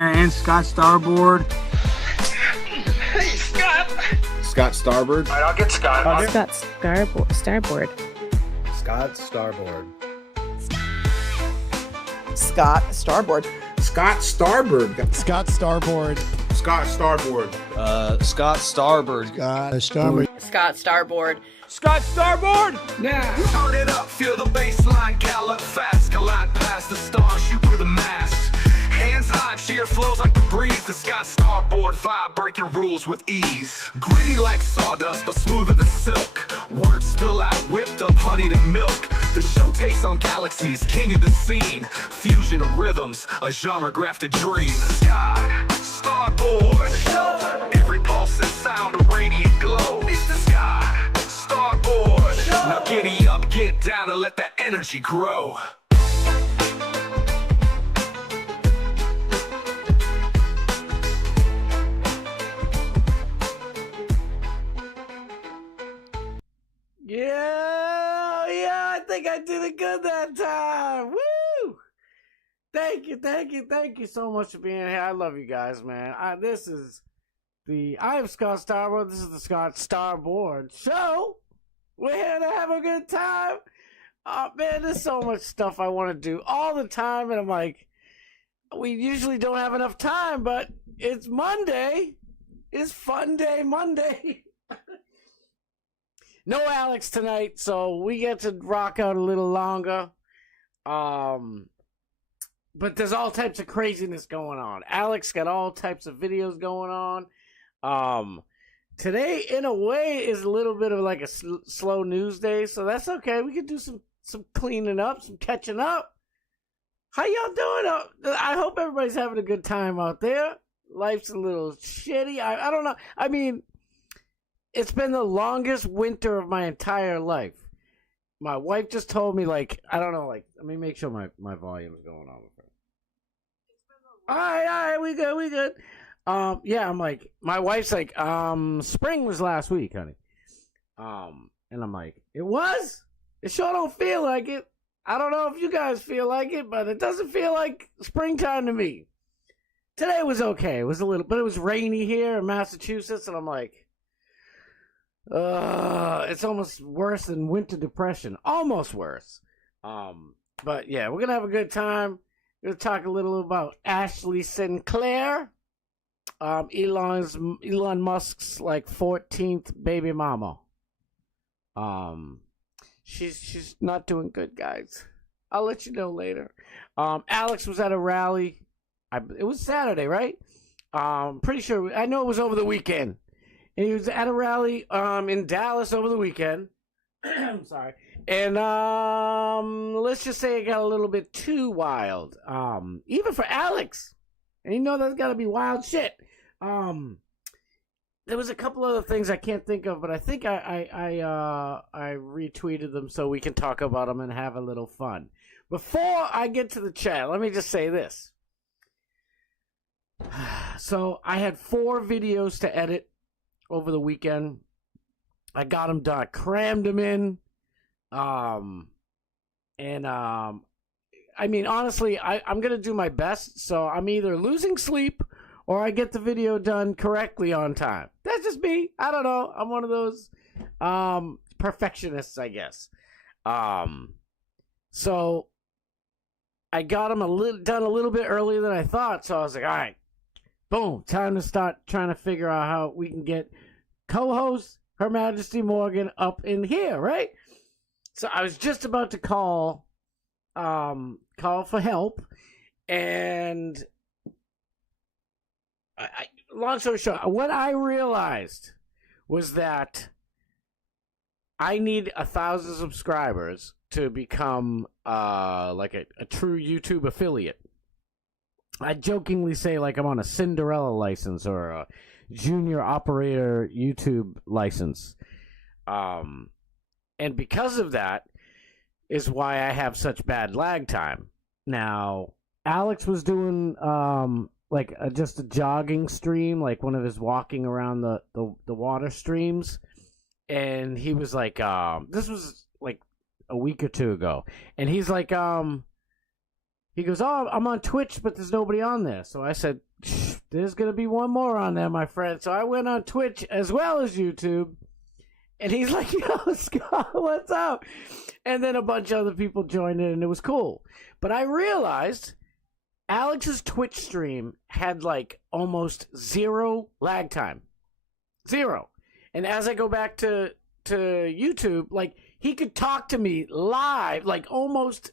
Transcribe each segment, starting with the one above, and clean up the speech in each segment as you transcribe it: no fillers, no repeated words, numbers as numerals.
And Scott Starboard. Hey, Scott! Scott Starboard. All right, I'll get Scott. Scott Starboard. Scott Starboard. Scott Starboard. Scott Starboard. Scott Starboard. Scott Starboard. Scott Starboard. Scott Starboard. Scott Starboard. Scott Starboard! Now, turn it up, feel the bass line, gallop fast, collide past the stars, shoot through the mast. Hands high, cheer flows like the breeze. The Scott Starboard vibe, breaking rules with ease. Gritty like sawdust, but smoother than silk. Words spill out, whipped up, honey to milk. The show takes on galaxies, king of the scene. Fusion of rhythms, a genre-grafted dream. Scott Starboard. Every pulse and sound, a radiant glow. It's the Scott Starboard. Now giddy up, get down, and let that energy grow. Yeah, I think I did it good that time. Woo! Thank you so much for being here. I love you guys, man. I am Scott Starboard. This is the Scott Starboard Show. We're here to have a good time. Oh, man, there's so much stuff I want to do all the time, and I'm like, we usually don't have enough time, but it's Monday. It's Fun Day Monday. No Alex tonight, so we get to rock out a little longer. But there's all types of craziness going on. Alex got all types of videos going on. Today, in a way, is a little bit of like a slow news day, so that's okay. We can do some cleaning up, some catching up. How y'all doing? I hope everybody's having a good time out there. Life's a little shitty. I don't know. I mean, it's been the longest winter of my entire life. My wife just told me, like, I don't know, like, let me make sure my volume is going on with her. All right, we good. Yeah, I'm like, my wife's like, spring was last week, honey. And I'm like, it was? It sure don't feel like it. I don't know if you guys feel like it, but it doesn't feel like springtime to me. Today was okay. It was a little, but it was rainy here in Massachusetts, and I'm like, it's almost worse than winter depression. Almost worse. But yeah, we're gonna have a good time. We're gonna talk a little about Ashley Sinclair, Elon Musk's like 14th baby mama. She's not doing good, guys. I'll let you know later. Alex was at a rally. It was Saturday, right? Pretty sure. I know it was over the weekend. And he was at a rally in Dallas over the weekend. I'm sorry. And let's just say it got a little bit too wild. Even for Alex. And you know that's got to be wild shit. There was a couple other things I can't think of, but I think I retweeted them so we can talk about them and have a little fun. Before I get to the chat, let me just say this. So I had 4 videos to edit over the weekend. I got them done. I crammed them in. I mean, honestly, I'm going to do my best. So I'm either losing sleep or I get the video done correctly on time. That's just me. I don't know. I'm one of those perfectionists, I guess. So I got them done a little bit earlier than I thought. So I was like, all right, boom, time to start trying to figure out how we can get co-host Her Majesty Morgan up in here, right? So I was just about to call for help, and long story short, what I realized was that I need 1,000 subscribers to become like a true YouTube affiliate. I jokingly say like I'm on a Cinderella license or a junior operator YouTube license. And because of that is why I have such bad lag time. Now, Alex was doing just a jogging stream, like one of his walking around the water streams. And he was like, this was like a week or two ago. And he's like, he goes, "Oh, I'm on Twitch, but there's nobody on there." So I said, "There's gonna be one more on there, my friend." So I went on Twitch as well as YouTube, and he's like, "Yo, Scott, what's up?" And then a bunch of other people joined in, and it was cool. But I realized Alex's Twitch stream had like almost zero lag time, zero. And as I go back to YouTube, like he could talk to me live, like almost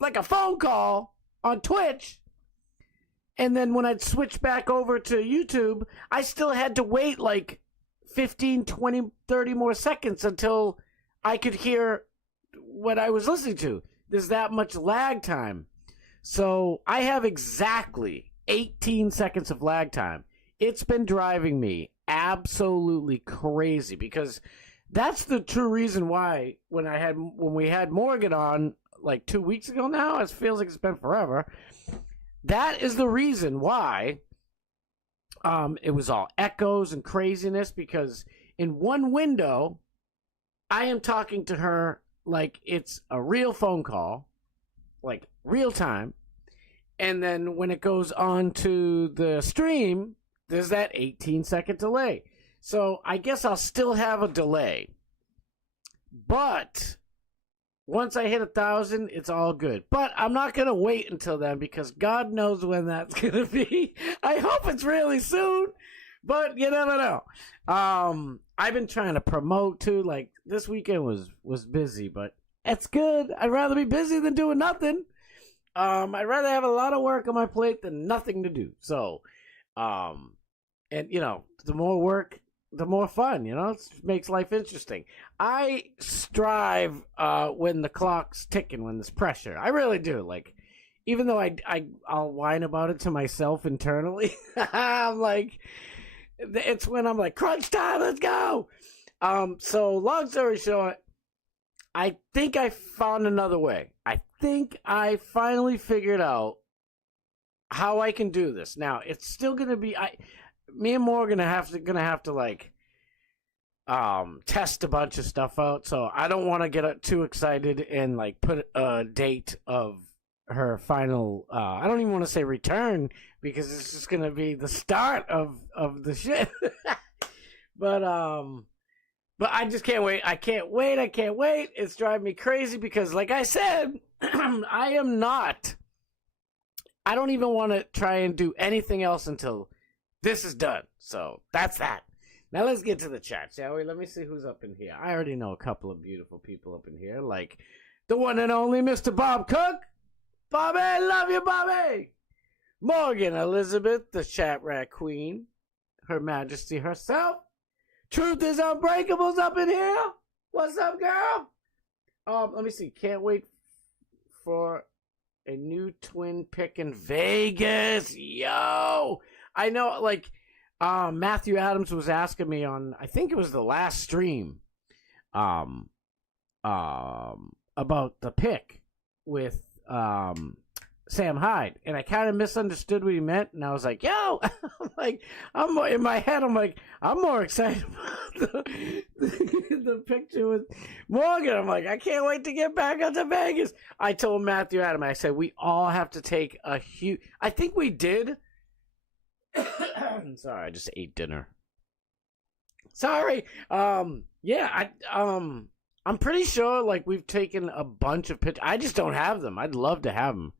like a phone call on Twitch. And then when I'd switch back over to YouTube, I still had to wait like 15, 20, 30 more seconds until I could hear what I was listening to. There's that much lag time. So I have exactly 18 seconds of lag time. It's been driving me absolutely crazy because that's the true reason why when we had Morgan on like 2 weeks ago now, it feels like it's been forever. That is the reason why it was all echoes and craziness, because in one window I am talking to her like it's a real phone call, like real time, and then when it goes on to the stream, there's that 18-second delay. So I guess I'll still have a delay. But once I hit 1,000, it's all good. But I'm not going to wait until then because God knows when that's going to be. I hope it's really soon, but you never know. I've been trying to promote too. Like this weekend was busy, but it's good. I'd rather be busy than doing nothing. I'd rather have a lot of work on my plate than nothing to do. So, and you know, the more work, the more fun, you know, it makes life interesting. I strive when the clock's ticking, when there's pressure. I really do. Like, even though I'll whine about it to myself internally, I'm like, it's when I'm like, crunch time, let's go. So long story short, I think I found another way. I think I finally figured out how I can do this. Now, it's still going to be... me and Morgan are gonna have to like test a bunch of stuff out, so I don't want to get too excited and like put a date of her final I don't even want to say return because it's just gonna be the start of the shit. but I just can't wait. I can't wait. It's driving me crazy because like I said, I don't even want to try and do anything else until this is done. So that's that. Now let's get to the chat, shall we? Let me see who's up in here. I already know a couple of beautiful people up in here, like the one and only Mr. Bob Cook. Bobby, love you, Bobby. Morgan Elizabeth, the chat rat queen. Her Majesty herself. Truth is Unbreakable's up in here. What's up, girl? Let me see. Can't wait for a new twin pick in Vegas. Yo! I know, like, Matthew Adams was asking me on, I think it was the last stream, about the pick with Sam Hyde, and I kind of misunderstood what he meant, and I was like, yo, in my head, I'm like, I'm more excited about the picture with Morgan. I'm like, I can't wait to get back out to Vegas. I told Matthew Adams, I said, we all have to take a huge, I think we did. Sorry, I just ate dinner. Sorry. Yeah, I'm pretty sure like we've taken a bunch of pictures. I just don't have them. I'd love to have them.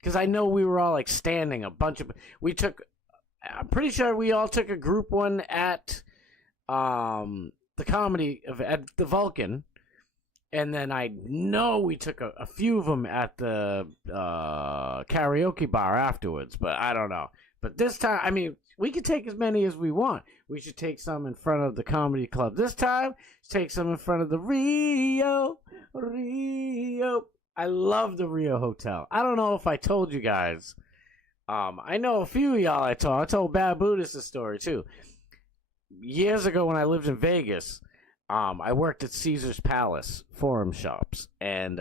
Because I know we were all like standing a bunch of. I'm pretty sure we all took a group one at the comedy at the Vulcan, and then I know we took a few of them at the karaoke bar afterwards. But I don't know. But this time, I mean, we could take as many as we want. We should take some in front of the comedy club this time. Take some in front of the Rio. I love the Rio Hotel. I don't know if I told you guys. I know a few of y'all I told Bad Buddhist this story too. Years ago when I lived in Vegas, I worked at Caesar's Palace Forum Shops. And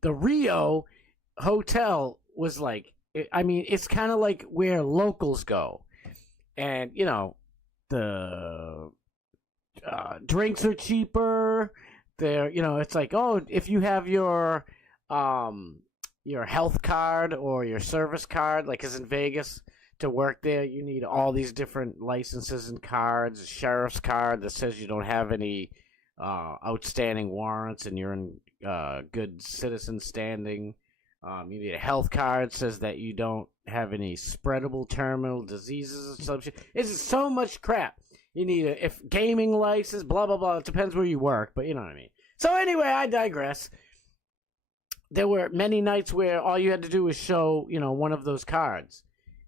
the Rio Hotel was like, I mean, it's kind of like where locals go. And, you know, the drinks are cheaper. They're, you know, it's like, oh, if you have your your health card or your service card, like as in Vegas, to work there, you need all these different licenses and cards. A sheriff's card that says you don't have any outstanding warrants and you're in good citizen standing. You need a health card says that you don't have any spreadable terminal diseases or some shit. It's just so much crap. You need a gaming license, blah, blah, blah. It depends where you work, but you know what I mean. So anyway, I digress. There were many nights where all you had to do was show, one of those cards.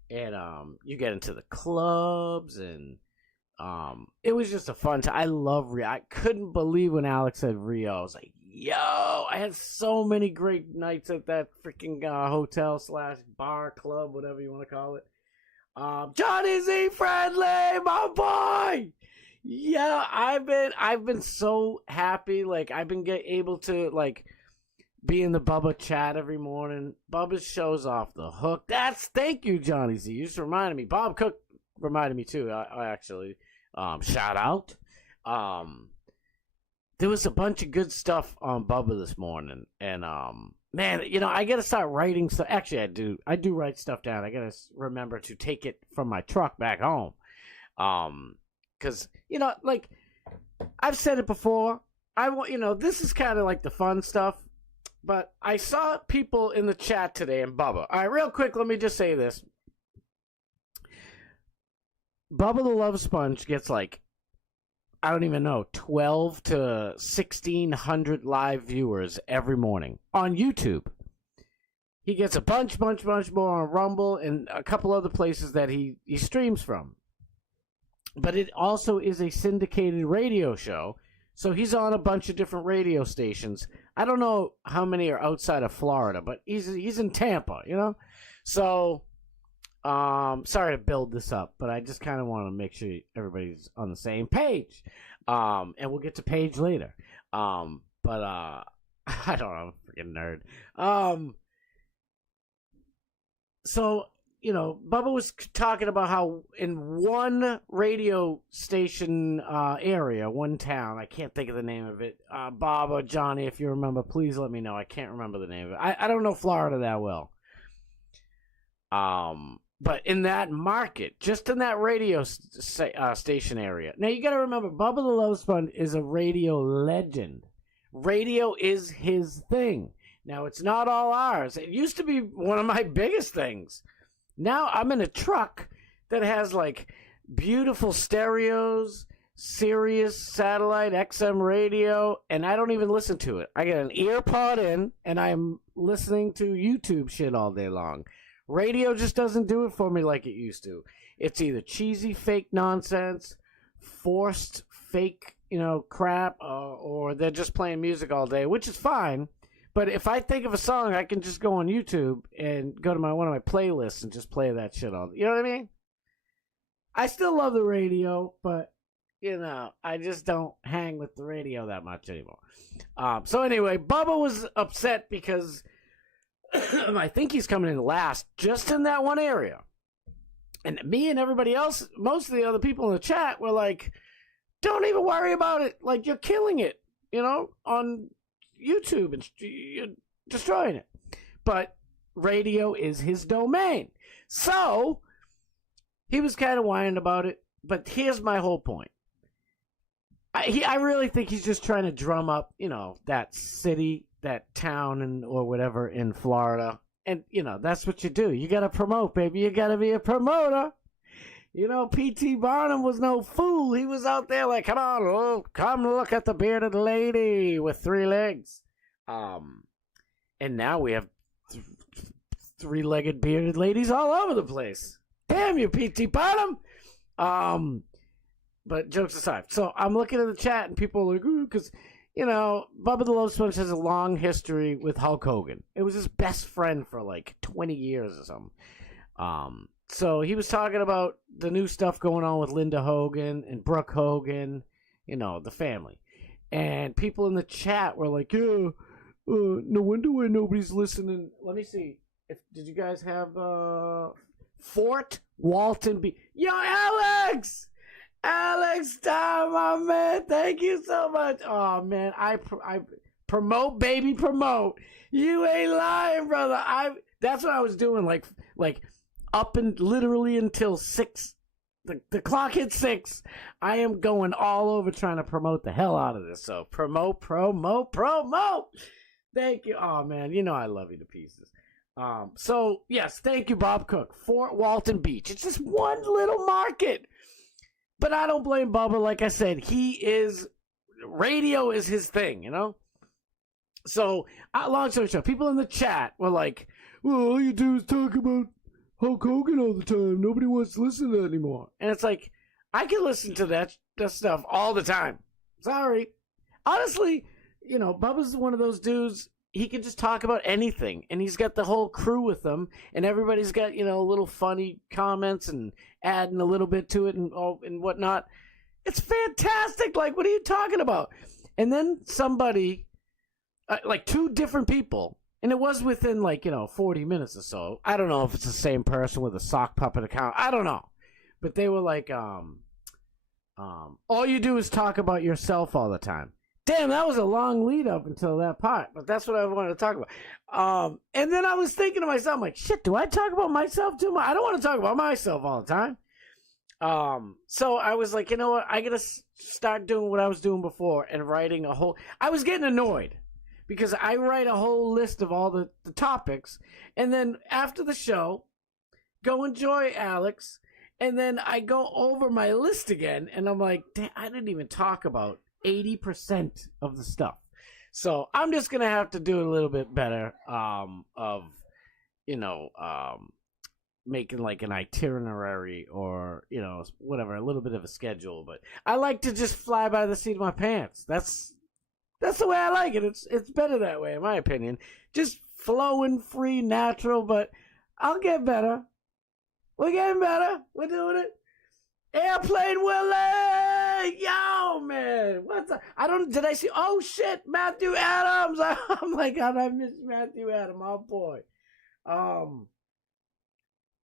And you get into the clubs, and it was just a fun time. I love Rio. I couldn't believe when Alex said Rio. I was like, yo, I had so many great nights at that freaking hotel / bar club, whatever you want to call it. Johnny Z Friendly, my boy. Yeah, I've been so happy. Like I've been able to be in the Bubba chat every morning. Bubba's show's off the hook. Thank you, Johnny Z. You just reminded me. Bob Cook reminded me too. I actually shout out. There was a bunch of good stuff on Bubba this morning, and man, I gotta start writing stuff. Actually, I do write stuff down. I gotta remember to take it from my truck back home, because I've said it before. This is kind of like the fun stuff. But I saw people in the chat today in Bubba. All right, real quick, let me just say this. Bubba the Love Sponge gets I don't even know, 12 to 1,600 live viewers every morning on YouTube. He gets a bunch more on Rumble and a couple other places that he streams from. But it also is a syndicated radio show. So he's on a bunch of different radio stations. I don't know how many are outside of Florida, but he's in Tampa, So, sorry to build this up, but I just kind of want to make sure everybody's on the same page. And we'll get to Paige later. I don't know, I'm a freaking nerd. So, Bubba was talking about how in one radio station area, one town, I can't think of the name of it. Bob or Johnny, if you remember, please let me know. I can't remember the name of it. I don't know Florida that well. But in that market, just in that radio station area. Now, you got to remember, Bubba the Love Sponge is a radio legend. Radio is his thing. Now, it's not all ours. It used to be one of my biggest things. Now I'm in a truck that has beautiful stereos, Sirius satellite XM radio, and I don't even listen to it. I get an ear pod in, and I'm listening to YouTube shit all day long. Radio just doesn't do it for me like it used to. It's either cheesy fake nonsense, forced fake, crap, or they're just playing music all day, which is fine. But if I think of a song, I can just go on YouTube and go to one of my playlists and just play that shit all. You know what I mean? I still love the radio, but I just don't hang with the radio that much anymore. So anyway, Bubba was upset because I think he's coming in last just in that one area. And me and everybody else, most of the other people in the chat were like, don't even worry about it. You're killing it, on YouTube, and you're destroying it. But radio is his domain. So he was kind of whining about it. But here's my whole point. I really think he's just trying to drum up, that city, that town, or whatever in Florida. And, that's what you do. You got to promote, baby. You got to be a promoter. P.T. Barnum was no fool. He was out there come on, come look at the bearded lady with 3 legs. And now we have 3-legged bearded ladies all over the place. Damn you, P.T. Barnum. But jokes aside. So I'm looking at the chat and people are like, ooh, because, Bubba the Love Sponge has a long history with Hulk Hogan. It was his best friend for 20 years or something. So he was talking about the new stuff going on with Linda Hogan and Brooke Hogan, the family. And people in the chat were like, yeah, no wonder why nobody's listening. Let me see. Did you guys have Fort Walton B? Yo, Alex! Alex Stein, my man. Thank you so much. Oh, man. I Promote, baby, promote. You ain't lying, brother. That's what I was doing, like up and literally until 6. The clock hit 6. I am going all over trying to promote the hell out of this. So promote. Thank you. Oh man, you know I love you to pieces. So yes, thank you, Bob Cook. Fort Walton Beach. It's just one little market. But I don't blame Bubba. Like I said, radio is his thing, you know? So, long story short, people in the chat were like, well, all you do is talk about Hulk Hogan all the time. Nobody wants to listen to that anymore. And it's like, I can listen to that stuff all the time. Sorry. Honestly, you know, Bubba's one of those dudes, he can just talk about anything. And he's got the whole crew with him. And everybody's got, you know, little funny comments and adding a little bit to it and whatnot. It's fantastic. Like, what are you talking about? And then somebody, like 2 different people, and it was within, like, you know, 40 minutes or so. I don't know if it's the same person with a sock puppet account. I don't know. But they were like, all you do is talk about yourself all the time. Damn, that was a long lead up until that part. But that's what I wanted to talk about. And then I was thinking to myself, like, shit, do I talk about myself too much? I don't want to talk about myself all the time. So I was like, you know what? I gotta start doing what I was doing before and writing a whole. I was getting annoyed because I write a whole list of all the topics, and then after the show, go enjoy Alex, and then I go over my list again, and I'm like, damn, I didn't even talk about 80% of the stuff. So I'm just gonna have to do a little bit better of, you know, making like an itinerary or, you know, whatever, a little bit of a schedule. But I like to just fly by the seat of my pants. That's the way I like it. It's better that way, in my opinion. Just flowing, free, natural. But I'll get better. We're getting better. We're doing it. Airplane Willie! Yo, man. What's up? Did I see? Oh, shit, Matthew Adams. I'm like, God, I miss Matthew Adams. Oh, boy.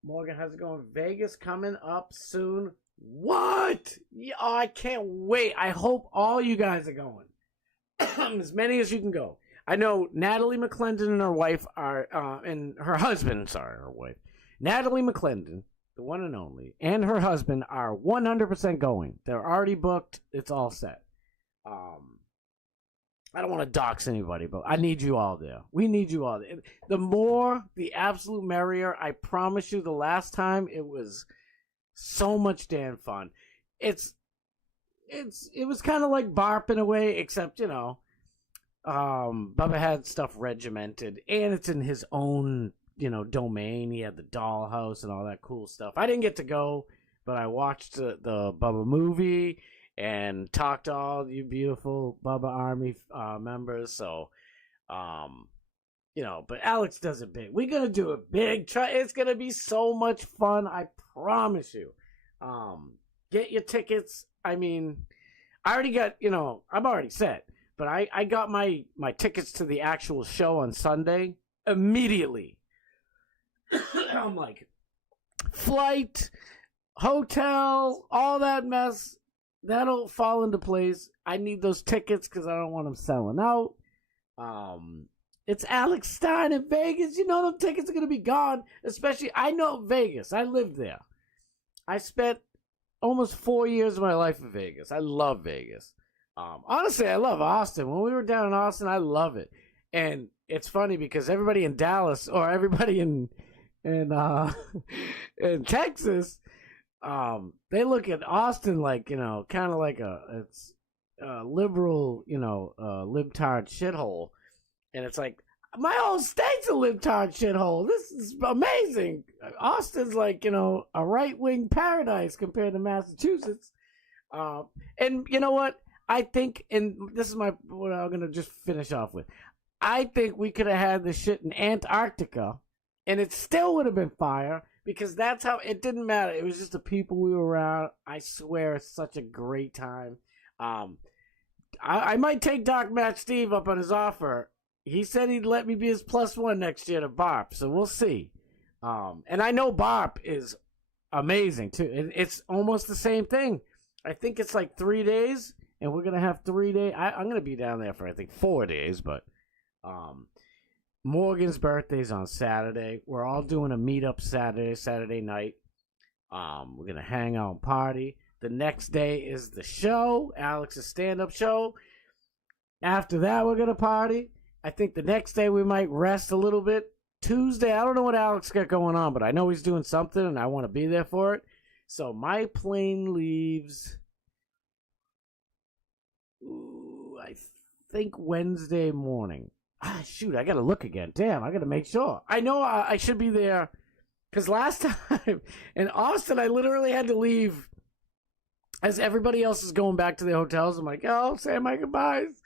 Morgan, how's it going? Vegas coming up soon. What? Yeah, oh, I can't wait. I hope all you guys are going. As many as you can go. I know Natalie McClendon and her wife are, and her husband, her wife. Natalie McClendon, the one and only, and her husband are 100% going. They're already booked. It's all set. I don't want to dox anybody, but I need you all there. We need you all there. The more, the absolute merrier. I promise you, the last time it was so much damn fun. It was kind of like Barp in a way, except, you know, Bubba had stuff regimented, and it's in his own, you know, domain. He had the dollhouse and all that cool stuff. I didn't get to go, but I watched the Bubba movie and talked to all you beautiful Bubba Army members. So, you know, but Alex does it big. We're going to do it big. It's going to be so much fun. I promise you. Get your tickets. I mean, I already got, you know, I'm already set. But I got my tickets to the actual show on Sunday immediately. I'm like, flight, hotel, all that mess. That'll fall into place. I need those tickets because I don't want them selling out. It's Alex Stein in Vegas. You know them tickets are going to be gone. Especially, I know Vegas. I lived there. I spent almost 4 years of my life in Vegas. I love Vegas. Honestly, I love Austin. When we were down in Austin, I love it. And it's funny because everybody in Dallas or everybody in Texas, they look at Austin like, you know, kind of like it's a liberal, you know, libtard shithole. And it's like, my whole state's a libtard shithole. This is amazing. Austin's like, you know, a right-wing paradise compared to Massachusetts. And you know what? I think, and this is what I'm going to just finish off with. I think we could have had this shit in Antarctica, and it still would have been fire, because that's how, it didn't matter. It was just the people we were around. I swear, it's such a great time. I might take Doc Matt Steve up on his offer. He said he'd let me be his +1 next year to Barp, so we'll see. And I know Barp is amazing, too. It's almost the same thing. I think it's like 3 days, and we're gonna have 3 days. I'm gonna be down there for I think 4 days, but Morgan's birthday's on Saturday. We're all doing a meetup Saturday night. We're gonna hang out and party. The next day is the show, Alex's stand-up show. After that, we're gonna party. I think the next day we might rest a little bit. Tuesday, I don't know what Alex got going on, but I know he's doing something, and I want to be there for it. So my plane leaves, I think Wednesday morning. Shoot, I gotta look again. Damn, I gotta make sure. I know I should be there, because last time in Austin, I literally had to leave as everybody else is going back to their hotels. I'm like, oh, say my goodbyes.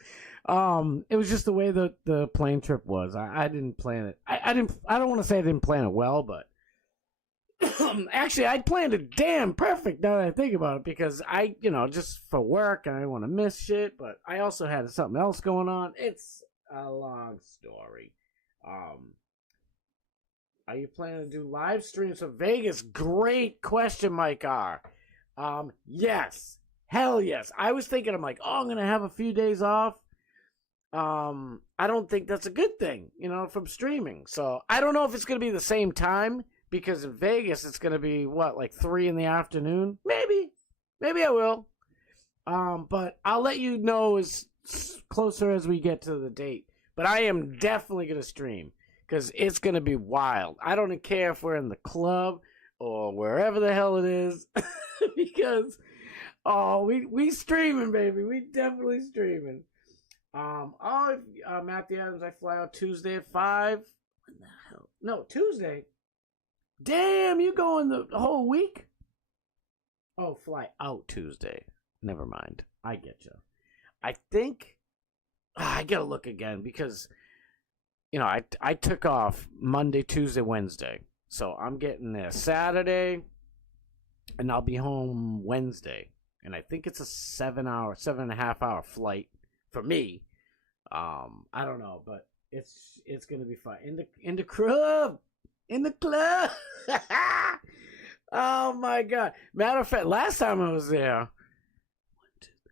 It was just the way the plane trip was. I didn't plan it. I don't want to say I didn't plan it well, but actually I planned it damn perfect now that I think about it, because I, just for work, I didn't want to miss shit, but I also had something else going on. It's a long story. Are you planning to do live streams from Vegas? Great question, Mike R. Yes. Hell yes. I was thinking, I'm like, I'm going to have a few days off. I don't think that's a good thing, from streaming. So I don't know if it's going to be the same time, because in Vegas it's going to be like 3 in the afternoon. Maybe I will. But I'll let you know as closer as we get to the date. But I am definitely going to stream, because it's going to be wild. I don't care if we're in the club or wherever the hell it is, because we streaming, baby. We definitely streaming. Matthew Adams, I fly out Tuesday at 5. When the hell? No, Tuesday. Damn, you going the whole week? Oh, fly out Tuesday. Never mind. I get you. I think I gotta look again, because I took off Monday, Tuesday, Wednesday, so I'm getting there Saturday, and I'll be home Wednesday, and I think it's a 7.5 hour flight. For me, I don't know, but it's gonna be fun. In the club. Oh my god! Matter of fact, last time I was there,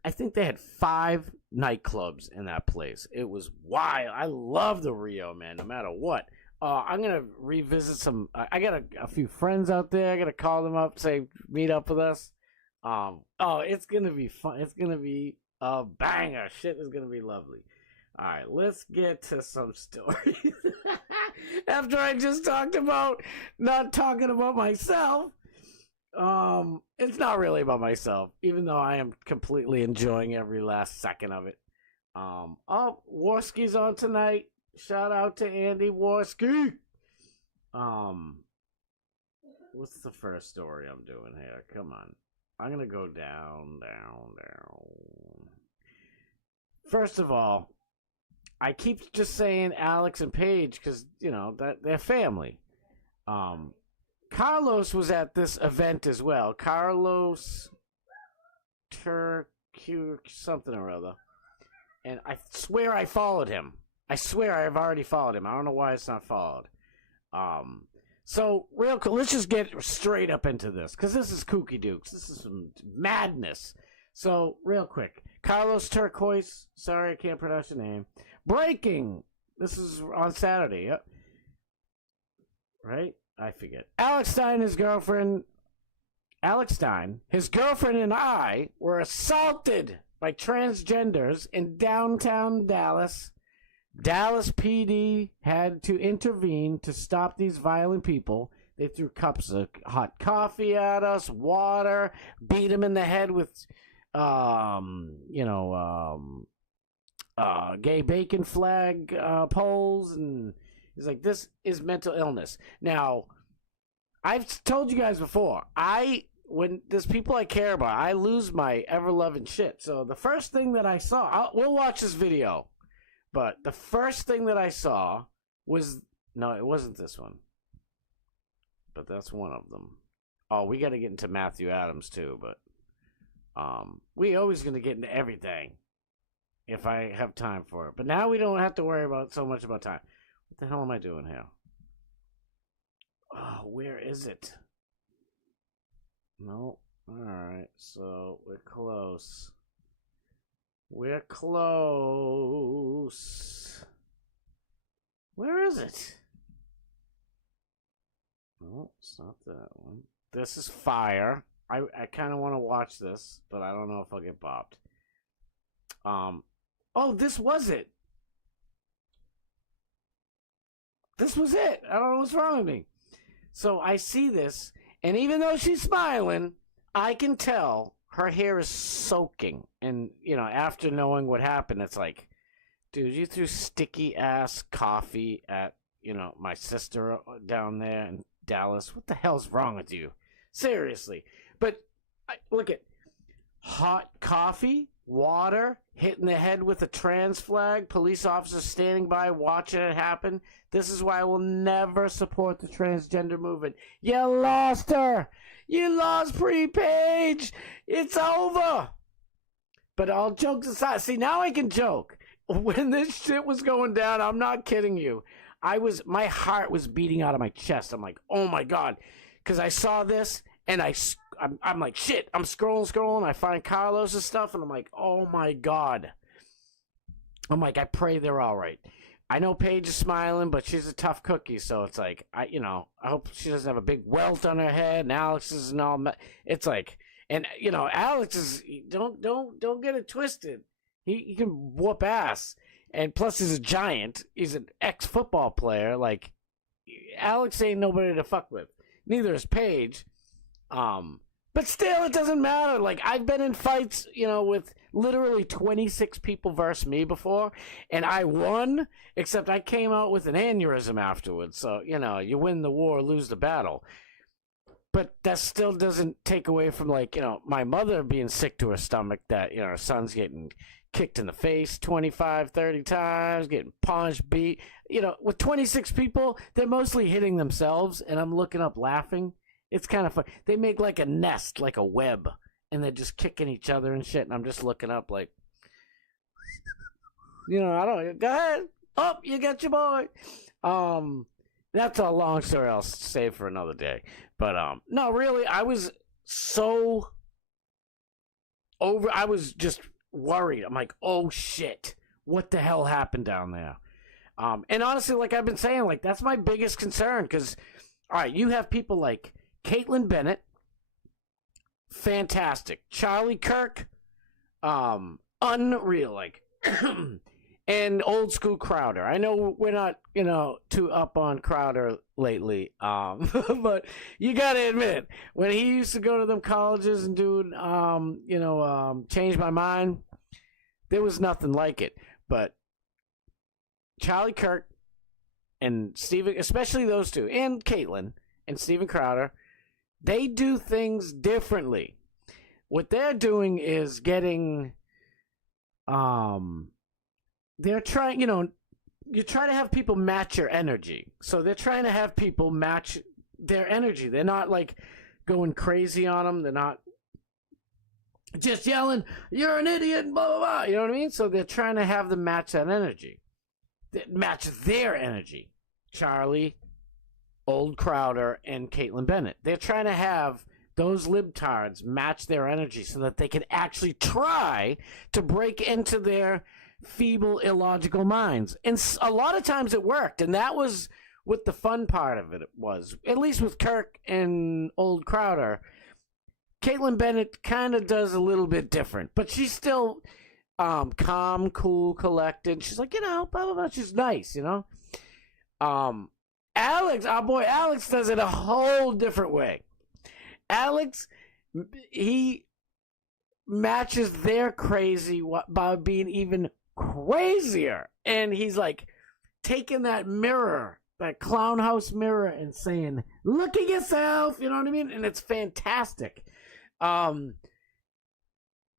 I think they had 5 nightclubs in that place. It was wild. I love the Rio, man. No matter what, I'm gonna revisit some. I got a few friends out there. I gotta call them up, say meet up with us. It's gonna be fun. It's gonna be a banger. Shit is gonna be lovely. All right, let's get to some stories. After I just talked about not talking about myself, it's not really about myself, even though I am completely enjoying every last second of it. Warski's on tonight. Shout out to Andy Warski. What's the first story I'm doing here? Come on. I'm gonna go down. First of all, I keep just saying Alex and Paige because, that they're family. Carlos was at this event as well. Carlos Turcu something or other. And I swear I followed him. I swear I've already followed him. I don't know why it's not followed. So, real quick, let's just get straight up into this, because this is Kooky Dukes. This is some madness. So, real quick, Carlos Turquoise, sorry I can't pronounce your name. Breaking! This is on Saturday, yep. Right? I forget. Alex Stein, his girlfriend, and I were assaulted by transgenders in downtown Dallas. Dallas PD had to intervene to stop these violent people. They threw cups of hot coffee at us, water, beat them in the head with, gay bacon flag poles, and he's like, this is mental illness. Now, I've told you guys before, when there's people I care about, I lose my ever-loving shit. So the first thing that I saw, we'll watch this video, but the first thing that I saw was, no, it wasn't this one, but that's one of them. Oh, we got to get into Matthew Adams too, but we always going to get into everything if I have time for it. But now we don't have to worry about so much about time. What the hell am I doing here? Oh, where is it? No. All right, so we're close. We're close. Where is it? Oh, it's not that one. This is fire. I kind of want to watch this, but I don't know if I'll get bopped. Oh, this was it. This was it. I don't know what's wrong with me. So I see this, and even though she's smiling, I can tell her hair is soaking. And, you know, after knowing what happened, it's like, dude, you threw sticky ass coffee at, you know, my sister down there in Dallas. What the hell's wrong with you? Seriously. But look at hot coffee, water, hitting the head with a trans flag, police officers standing by watching it happen. This is why I will never support the transgender movement. You lost her. You lost Pre-Page. It's over. But all jokes aside, see, now I can joke. When this shit was going down, I'm not kidding you. My heart was beating out of my chest. I'm like, oh my God. Because I saw this, and I'm like, shit. I'm scrolling. I find Carlos's stuff, and I'm like, oh my God. I'm like, I pray they're all right. I know Paige is smiling, but she's a tough cookie, so it's like, I hope she doesn't have a big welt on her head, and Alex isn't all, it's like, and, you know, Alex is, don't get it twisted. He can whoop ass, and plus he's a giant. He's an ex-football player. Like, Alex ain't nobody to fuck with. Neither is Paige. But still, it doesn't matter. Like, I've been in fights, you know, with literally 26 people versus me before, and I won, except I came out with an aneurysm afterwards. So, you know, you win the war, lose the battle. But that still doesn't take away from, like, you know, my mother being sick to her stomach that, you know, her son's getting kicked in the face 25, 30 times, getting punched, beat. You know, with 26 people, they're mostly hitting themselves, and I'm looking up laughing. It's kind of fun. They make like a nest, like a web, and they're just kicking each other and shit, and I'm just looking up like, you know, I don't, go ahead. Oh, you got your boy. That's a long story I'll save for another day. But, no, really, I was so I was just worried. I'm like, oh shit, what the hell happened down there? And honestly, like I've been saying, like, that's my biggest concern, because, all right, you have people like Caitlin Bennett, fantastic. Charlie Kirk, unreal, like, and old school Crowder. I know we're not, you know, too up on Crowder lately, but you gotta admit, when he used to go to them colleges and do, Change My Mind, there was nothing like it. But Charlie Kirk and Steven, especially those two, and Caitlin and Steven Crowder, they do things differently. What they're doing is getting, they're trying, you know, you try to have people match your energy. So they're trying to have people match their energy. They're not like going crazy on them. They're not just yelling, you're an idiot, blah, blah, blah. You know what I mean? So they're trying to have them match that energy. Match their energy. Charlie, old Crowder, and Caitlin Bennett. They're trying to have those libtards match their energy so that they can actually try to break into their feeble, illogical minds. And a lot of times it worked, and that was what the fun part of it was. At least with Kirk and old Crowder, Caitlin Bennett kind of does a little bit different, but she's still calm, cool, collected. She's like, you know, blah, blah, blah. She's nice, you know. Alex, our boy Alex, does it a whole different way. Alex, he matches their crazy by being even crazier. And he's like taking that mirror, that clown house mirror, and saying, look at yourself, you know what I mean? And it's fantastic. And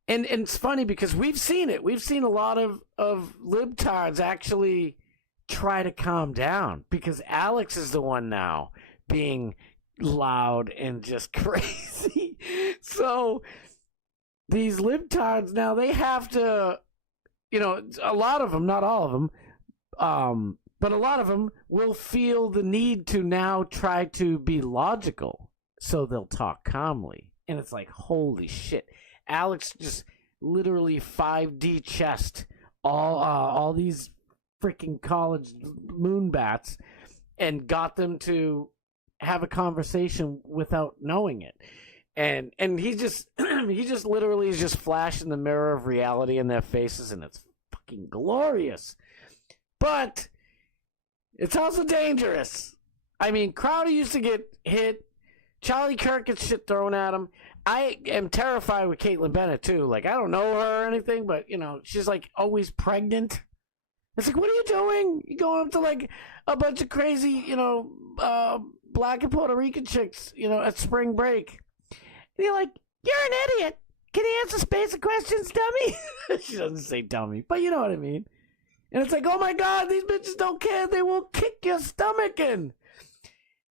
it's funny because we've seen it. We've seen a lot of libtards actually try to calm down because Alex is the one now being loud and just crazy. So these libtards now, they have to, you know, a lot of them, not all of them, but a lot of them will feel the need to now try to be logical, so they'll talk calmly. And it's like, holy shit. Alex just literally 5D chessed all these freaking college moonbats and got them to have a conversation without knowing it. And he just he just literally is just flashing the mirror of reality in their faces, and it's fucking glorious. But it's also dangerous. I mean, Crowder used to get hit. Charlie Kirk gets shit thrown at him. I am terrified with Caitlyn Bennett, too. Like, I don't know her or anything, but, you know, she's, like, always pregnant. It's like, what are you doing? You're going up to, like, a bunch of crazy, you know, black and Puerto Rican chicks, you know, at spring break. And you're like, you're an idiot. Can you answer basic questions, dummy? She doesn't say dummy, but you know what I mean. And it's like, oh my God, these bitches don't care. They will kick your stomach in.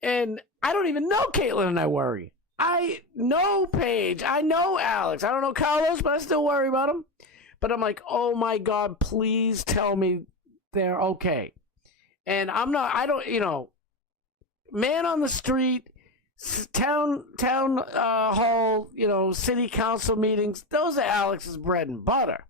And I don't even know Caitlyn, and I worry. I know Paige. I know Alex. I don't know Carlos, but I still worry about him. But I'm like, oh my God, please tell me they're okay. And you know, man on the street, town hall, you know, city council meetings, those are Alex's bread and butter.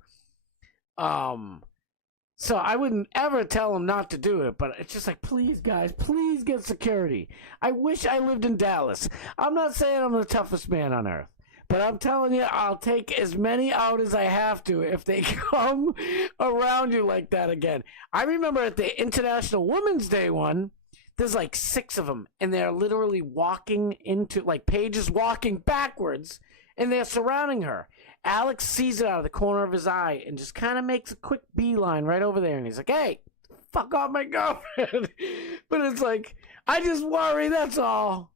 So I wouldn't ever tell him not to do it, but it's just like, please, guys, please get security. I wish I lived in Dallas. I'm not saying I'm the toughest man on earth, but I'm telling you, I'll take as many out as I have to if they come around you like that again. I remember at the International Women's Day one, there's like 6 of them, and they're literally walking into, like, Paige is walking backwards, and they're surrounding her. Alex sees it out of the corner of his eye and just kind of makes a quick beeline right over there, and he's like, hey, fuck off my girlfriend. But it's like, I just worry, that's all.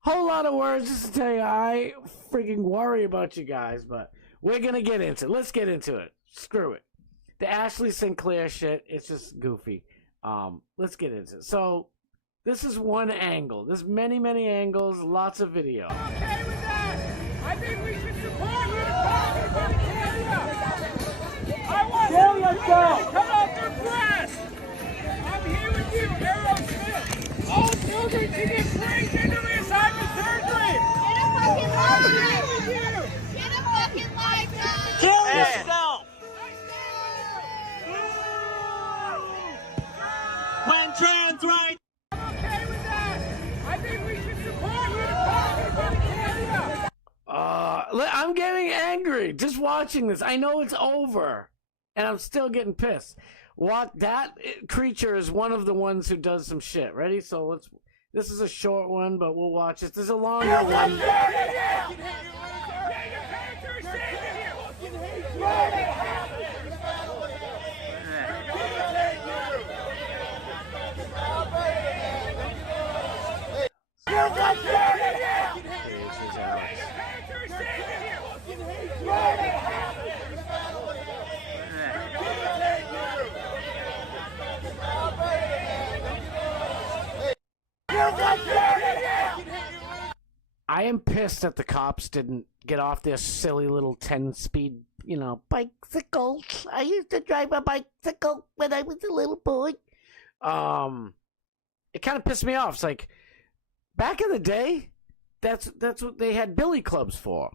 Whole lot of words just to tell you, I freaking worry about you guys, but we're going to get into it. Let's get into it. Screw it. The Ashley Sinclair shit, it's just goofy. Let's get into it. So, this is one angle. There's many, many angles, lots of video. I'm okay with that. I think we should support you. I want you to come off their breast. I'm here with you, Aerosmith. All children can get praised into reassignment surgery. Get a fucking life, guys. Kill yourself. When trans rights. I'm okay with that. I think we should support you. I'm getting angry just watching this. I know it's over, and I'm still getting pissed. That creature is one of the ones who does some shit. Ready? So this is a short one, but we'll watch it. There's a longer one. I am pissed that the cops didn't get off their silly little 10-speed, you know, bicycles. I used to drive a bicycle when I was a little boy. It kind of pissed me off. It's like, back in the day, that's what they had billy clubs for.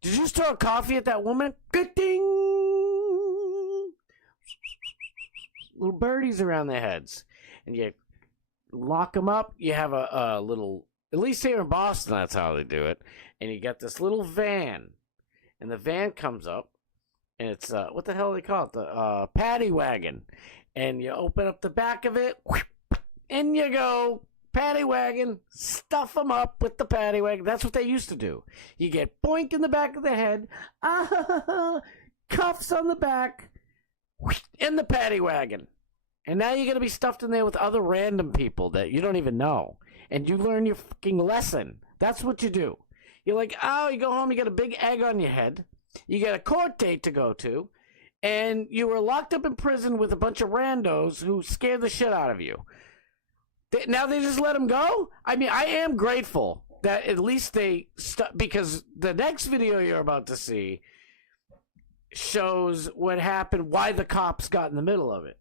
Did you just throw a coffee at that woman? Good ding! Little birdies around their heads. And you lock them up. You have a little... At least here in Boston, that's how they do it. And you got this little van. And the van comes up. And it's, what the hell do they call it? The paddy wagon. And you open up the back of it. In you go. Paddy wagon. Stuff them up with the paddy wagon. That's what they used to do. You get boink in the back of the head. Cuffs on the back. In the paddy wagon. And now you're going to be stuffed in there with other random people that you don't even know. And you learn your fucking lesson. That's what you do. You're like, you go home, you got a big egg on your head. You got a court date to go to. And you were locked up in prison with a bunch of randos who scared the shit out of you. Now they just let them go? I mean, I am grateful that at least they... because the next video you're about to see shows what happened, why the cops got in the middle of it.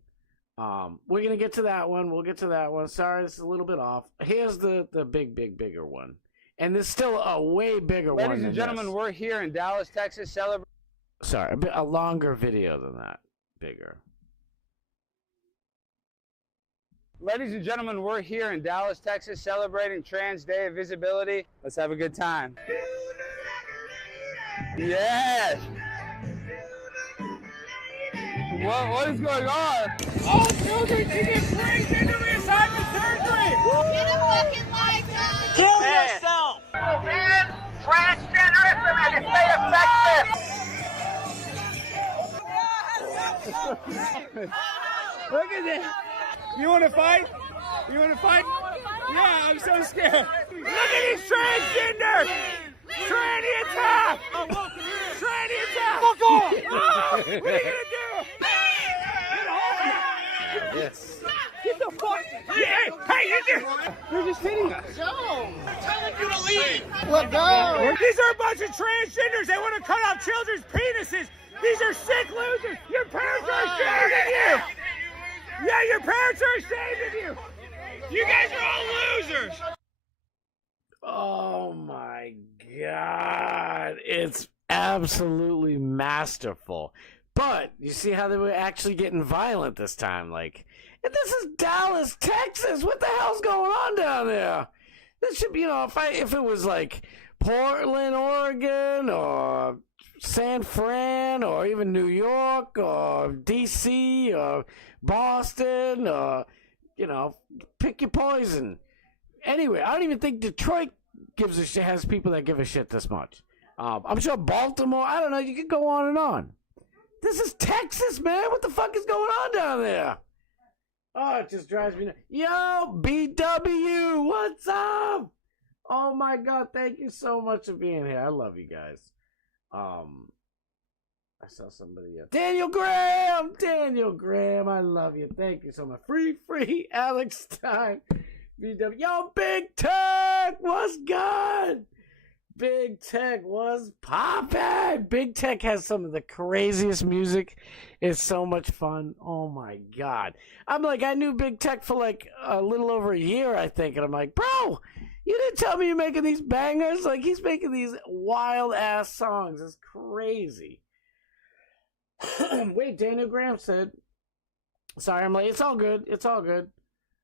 We're going to get to that one. We'll get to that one. Sorry, this is a little bit off. Here's the bigger one. And there's still a way bigger one. Ladies and gentlemen, we're here in Dallas, Texas, celebrating Sorry, a longer video than that. Bigger. Ladies and gentlemen, we're here in Dallas, Texas, celebrating Trans Day of Visibility. Let's have a good time. Yes! What is going on? All children can get praised into reassignment surgery! Get a fucking life, guys! Kill yourself! And transgenderism and its state effective! Look at this! You want to fight? You want to fight? Yeah, I'm so scared. Look at these transgenders! Tranny attack! Tranny attack! Fuck off! What are you gonna do? Yes. Get the fuck! Hey, they're just hitting us. Telling you to leave! Let go! These are a bunch of transgenders. They want to cut off children's penises. These are sick losers. Your parents are ashamed of you. Yeah, your parents are ashamed of you. You guys are all losers. Oh my God. It's absolutely masterful. But you see how they were actually getting violent this time. Like, and this is Dallas, Texas. What the hell's going on down there? This should be, if it was like Portland, Oregon, or San Fran, or even New York, or DC, or Boston, or, pick your poison. Anyway, I don't even think Detroit gives a shit, has people that give a shit this much. I'm sure Baltimore, I don't know, you could go on and on. This is Texas, man. What the fuck is going on down there? Oh, it just drives me nuts. Yo, BW, what's up? Oh my God, thank you so much for being here. I love you guys. I saw somebody else. Daniel Graham, I love you. Thank you so much. Free, Alex Stein. BW, yo, Big Tech, what's good? Big Tech was poppin'. Big Tech has some of the craziest music. It's so much fun. Oh my God. I'm like, I knew Big Tech for like a little over a year, I think. And I'm like, bro, you didn't tell me you're making these bangers. Like, he's making these wild ass songs. It's crazy. Wait, Daniel Graham said, sorry, I'm late. It's all good.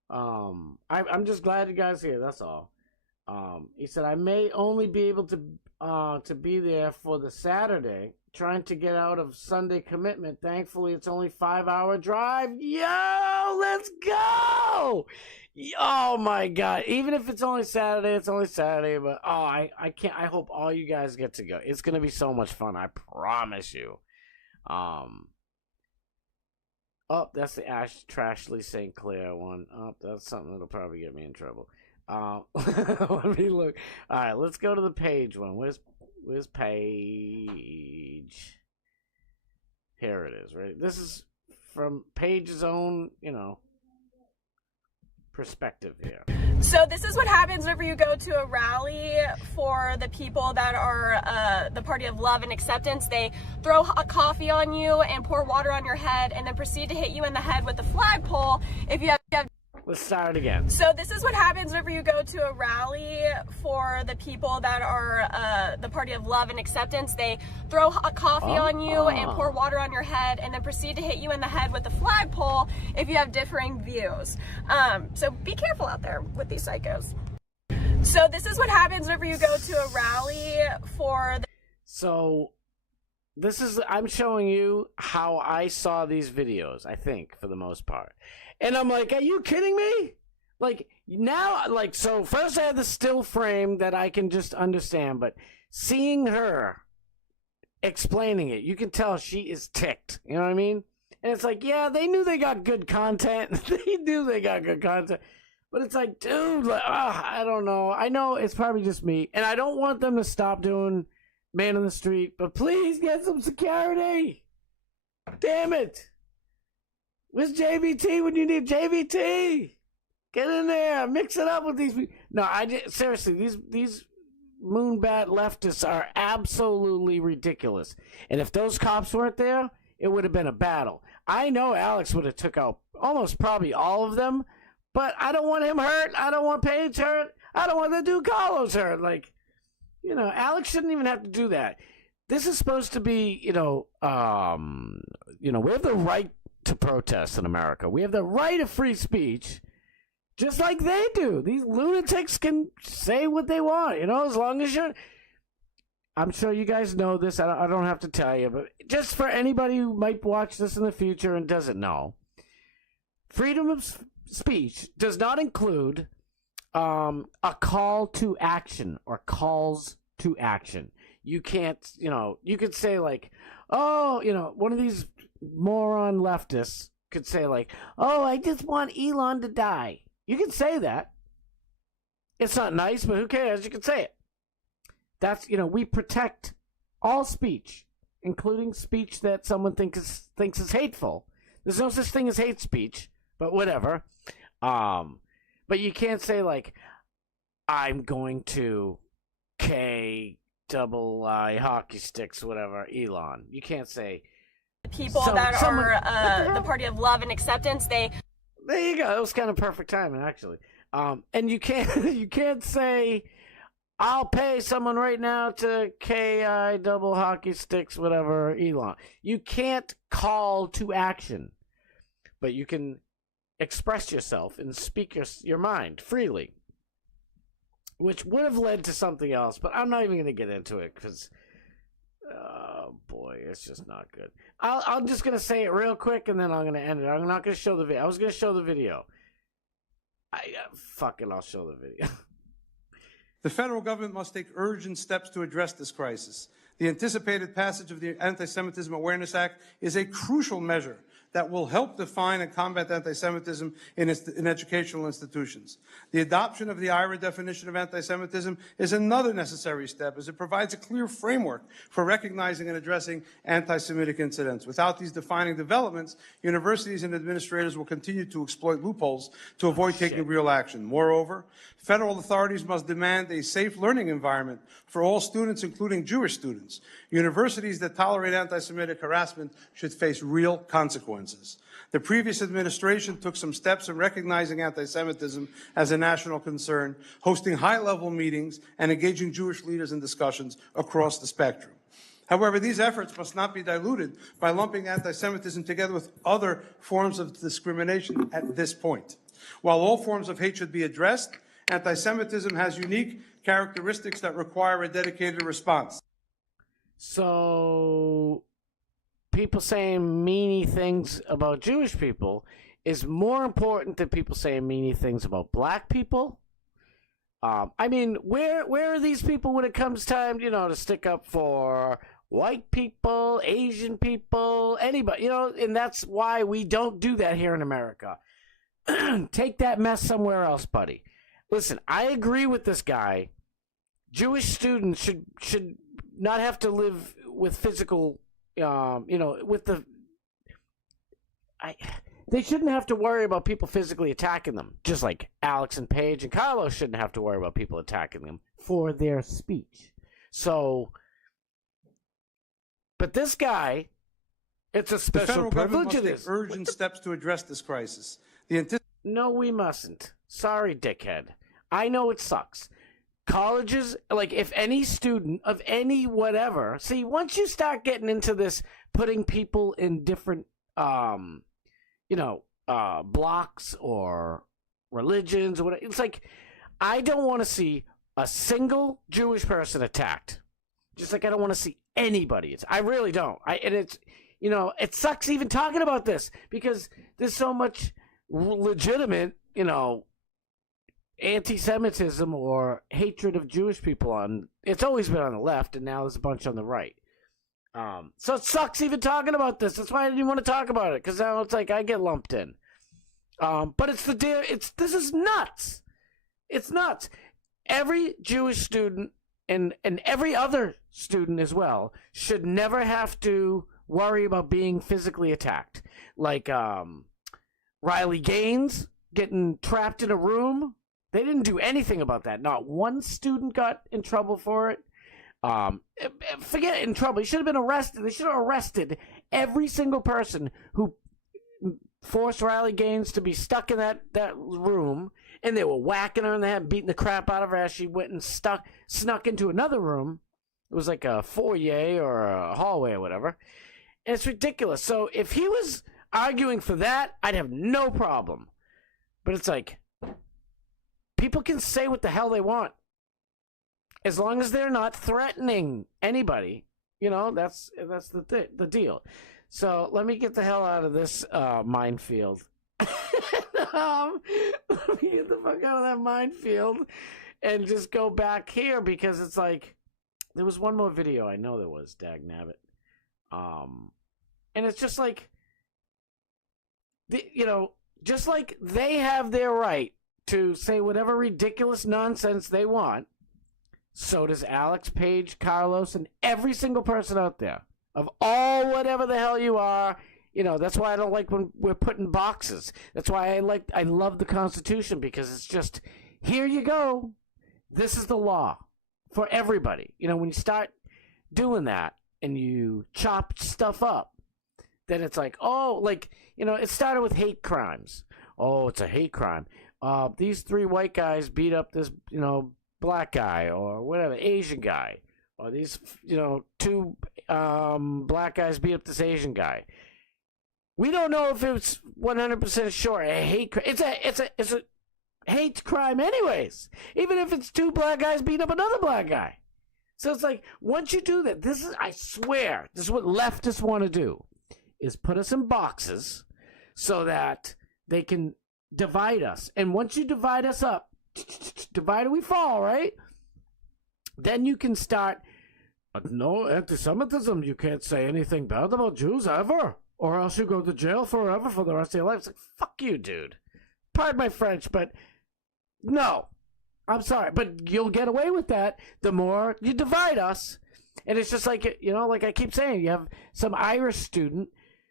I'm just glad you guys are here. That's all. He said, I may only be able to be there for the Saturday, trying to get out of Sunday commitment. Thankfully, it's only 5-hour drive. Yo, let's go! Oh my God! Even if it's only Saturday, it's only Saturday. But I can't. I hope all you guys get to go. It's gonna be so much fun. I promise you. Oh, that's the Trashley St. Clair one. Oh, that's something that'll probably get me in trouble. Let me look. All right, let's go to the Page one. Where's Page? Here it is. Right. This is from Page's own, perspective here. So this is what happens whenever you go to a rally for the people that are the party of love and acceptance. They throw hot coffee on you and pour water on your head and then proceed to hit you in the head with a flagpole if you have. Let's start again. So this is what happens whenever you go to a rally for the people that are the party of love and acceptance. They throw hot coffee on you and pour water on your head and then proceed to hit you in the head with a flagpole if you have differing views. So be careful out there with these psychos. So this is what happens whenever you go to a rally for the... So I'm showing you how I saw these videos, I think, for the most part. And I'm like, are you kidding me? Like, now, so first I had the still frame that I can just understand, but seeing her explaining it, you can tell she is ticked. You know what I mean? And it's like, yeah, they knew they got good content. They knew they got good content. But it's like, dude, I don't know. I know it's probably just me. And I don't want them to stop doing Man on the Street, but please get some security. Damn it. Where's JVT when you need JVT? Get in there, mix it up with these people. No, seriously, these moonbat leftists are absolutely ridiculous. And if those cops weren't there, it would have been a battle. I know Alex would have took out almost probably all of them, but I don't want him hurt. I don't want Paige hurt. I don't want the dude Carlos hurt. Alex shouldn't even have to do that. this is supposed to be, we have the right to protest in America. We have the right of free speech, just like they do. These lunatics can say what they want, as long as you're... I'm sure you guys know this. I don't have to tell you, but just for anybody who might watch this in the future and doesn't know, freedom of speech does not include a call to action or calls to action. You can't, you could say like, one of these moron leftists could say like, oh, I just want Elon to die. You can say that. It's not nice, but who cares? You can say it. That's, we protect all speech, including speech that someone thinks is hateful. There's no such thing as hate speech, but whatever. But you can't say like, I'm going to K-double-I hockey sticks, whatever, Elon. You can't say... People that are the party of love and acceptance, There you go. It was kind of perfect timing, actually. And you can't say, I'll pay someone right now to K-I double hockey sticks, whatever, Elon. You can't call to action, but you can express yourself and speak your mind freely, which would have led to something else, but I'm not even going to get into it because, oh boy, it's just not good. I'm just going to say it real quick and then I'm going to end it. I'm not going to show the video. I was going to show the video. I'll show the video. The federal government must take urgent steps to address this crisis. The anticipated passage of the Anti-Semitism Awareness Act is a crucial measure that will help define and combat anti-Semitism in educational institutions. The adoption of the IHRA definition of anti-Semitism is another necessary step, as it provides a clear framework for recognizing and addressing anti-Semitic incidents. Without these defining developments, universities and administrators will continue to exploit loopholes to avoid taking real action. Moreover, federal authorities must demand a safe learning environment for all students, including Jewish students. Universities that tolerate anti-Semitic harassment should face real consequences. The previous administration took some steps in recognizing anti-Semitism as a national concern, hosting high-level meetings and engaging Jewish leaders in discussions across the spectrum. However, these efforts must not be diluted by lumping anti-Semitism together with other forms of discrimination at this point. While all forms of hate should be addressed, anti-Semitism has unique characteristics that require a dedicated response. So, people saying meany things about Jewish people is more important than people saying meany things about black people. I mean, where are these people when it comes time, to stick up for white people, Asian people, anybody, and that's why we don't do that here in America. Take that mess somewhere else, buddy. Listen, I agree with this guy. Jewish students should not have to live with physical, they shouldn't have to worry about people physically attacking them, just like Alex and Paige and Carlos shouldn't have to worry about people attacking them for their speech. So, but this guy, it's a special privilege. The federal government must take urgent steps to address this crisis. No, we mustn't. Sorry, dickhead. I know it sucks. Colleges, like if any student of any whatever, see, once you start getting into this, putting people in different, blocks or religions or whatever, it's like, I don't want to see a single Jewish person attacked. Just like I don't want to see anybody. I really don't. It sucks even talking about this because there's so much legitimate, anti-Semitism or hatred of Jewish people it's always been on the left, and now there's a bunch on the right. So it sucks even talking about this. That's why I didn't even want to talk about it, because now it's like I get lumped in. But this is nuts. It's nuts. Every Jewish student and every other student as well should never have to worry about being physically attacked. Like Riley Gaines getting trapped in a room. They didn't do anything about that. Not one student got in trouble for it. Forget in trouble. He should have been arrested. They should have arrested every single person who forced Riley Gaines to be stuck in that room, and they were whacking her in the head, beating the crap out of her as she went and snuck into another room. It was like a foyer or a hallway or whatever. And it's ridiculous. So if he was arguing for that, I'd have no problem. But it's like, people can say what the hell they want. As long as they're not threatening anybody, you know, that's the deal. So let me get the hell out of this minefield. Let me get the fuck out of that minefield and just go back here, because it's like, there was one more video. I know there was, dagnabbit. And it's just like, you know, just like they have their right to say whatever ridiculous nonsense they want, so does Alex, Paige, Carlos, and every single person out there. Of all whatever the hell you are, you know, that's why I don't like when we're put in boxes. That's why I love the Constitution, because it's just, here you go. This is the law for everybody. You know, when you start doing that and you chop stuff up, then it's like, oh, like, you know, it started with hate crimes. Oh, it's a hate crime. These 3 white guys beat up this, you know, black guy or whatever, Asian guy. Or these, you know, 2 black guys beat up this Asian guy. We don't know if it's 100% sure a hate crime. It's a hate crime anyways. Even if it's 2 black guys beat up another black guy. So it's like, once you do that, I swear, this is what leftists want to do, is put us in boxes so that they can divide us. And once you divide us up, divided we fall, right? Then you can start, no, anti-Semitism, you can't say anything bad about Jews ever, or else you go to jail forever for the rest of your life. It's like, fuck you, dude. Pardon my French, but no. I'm sorry, but you'll get away with that the more you divide us. And it's just like, you know, like I keep saying, you have some Irish student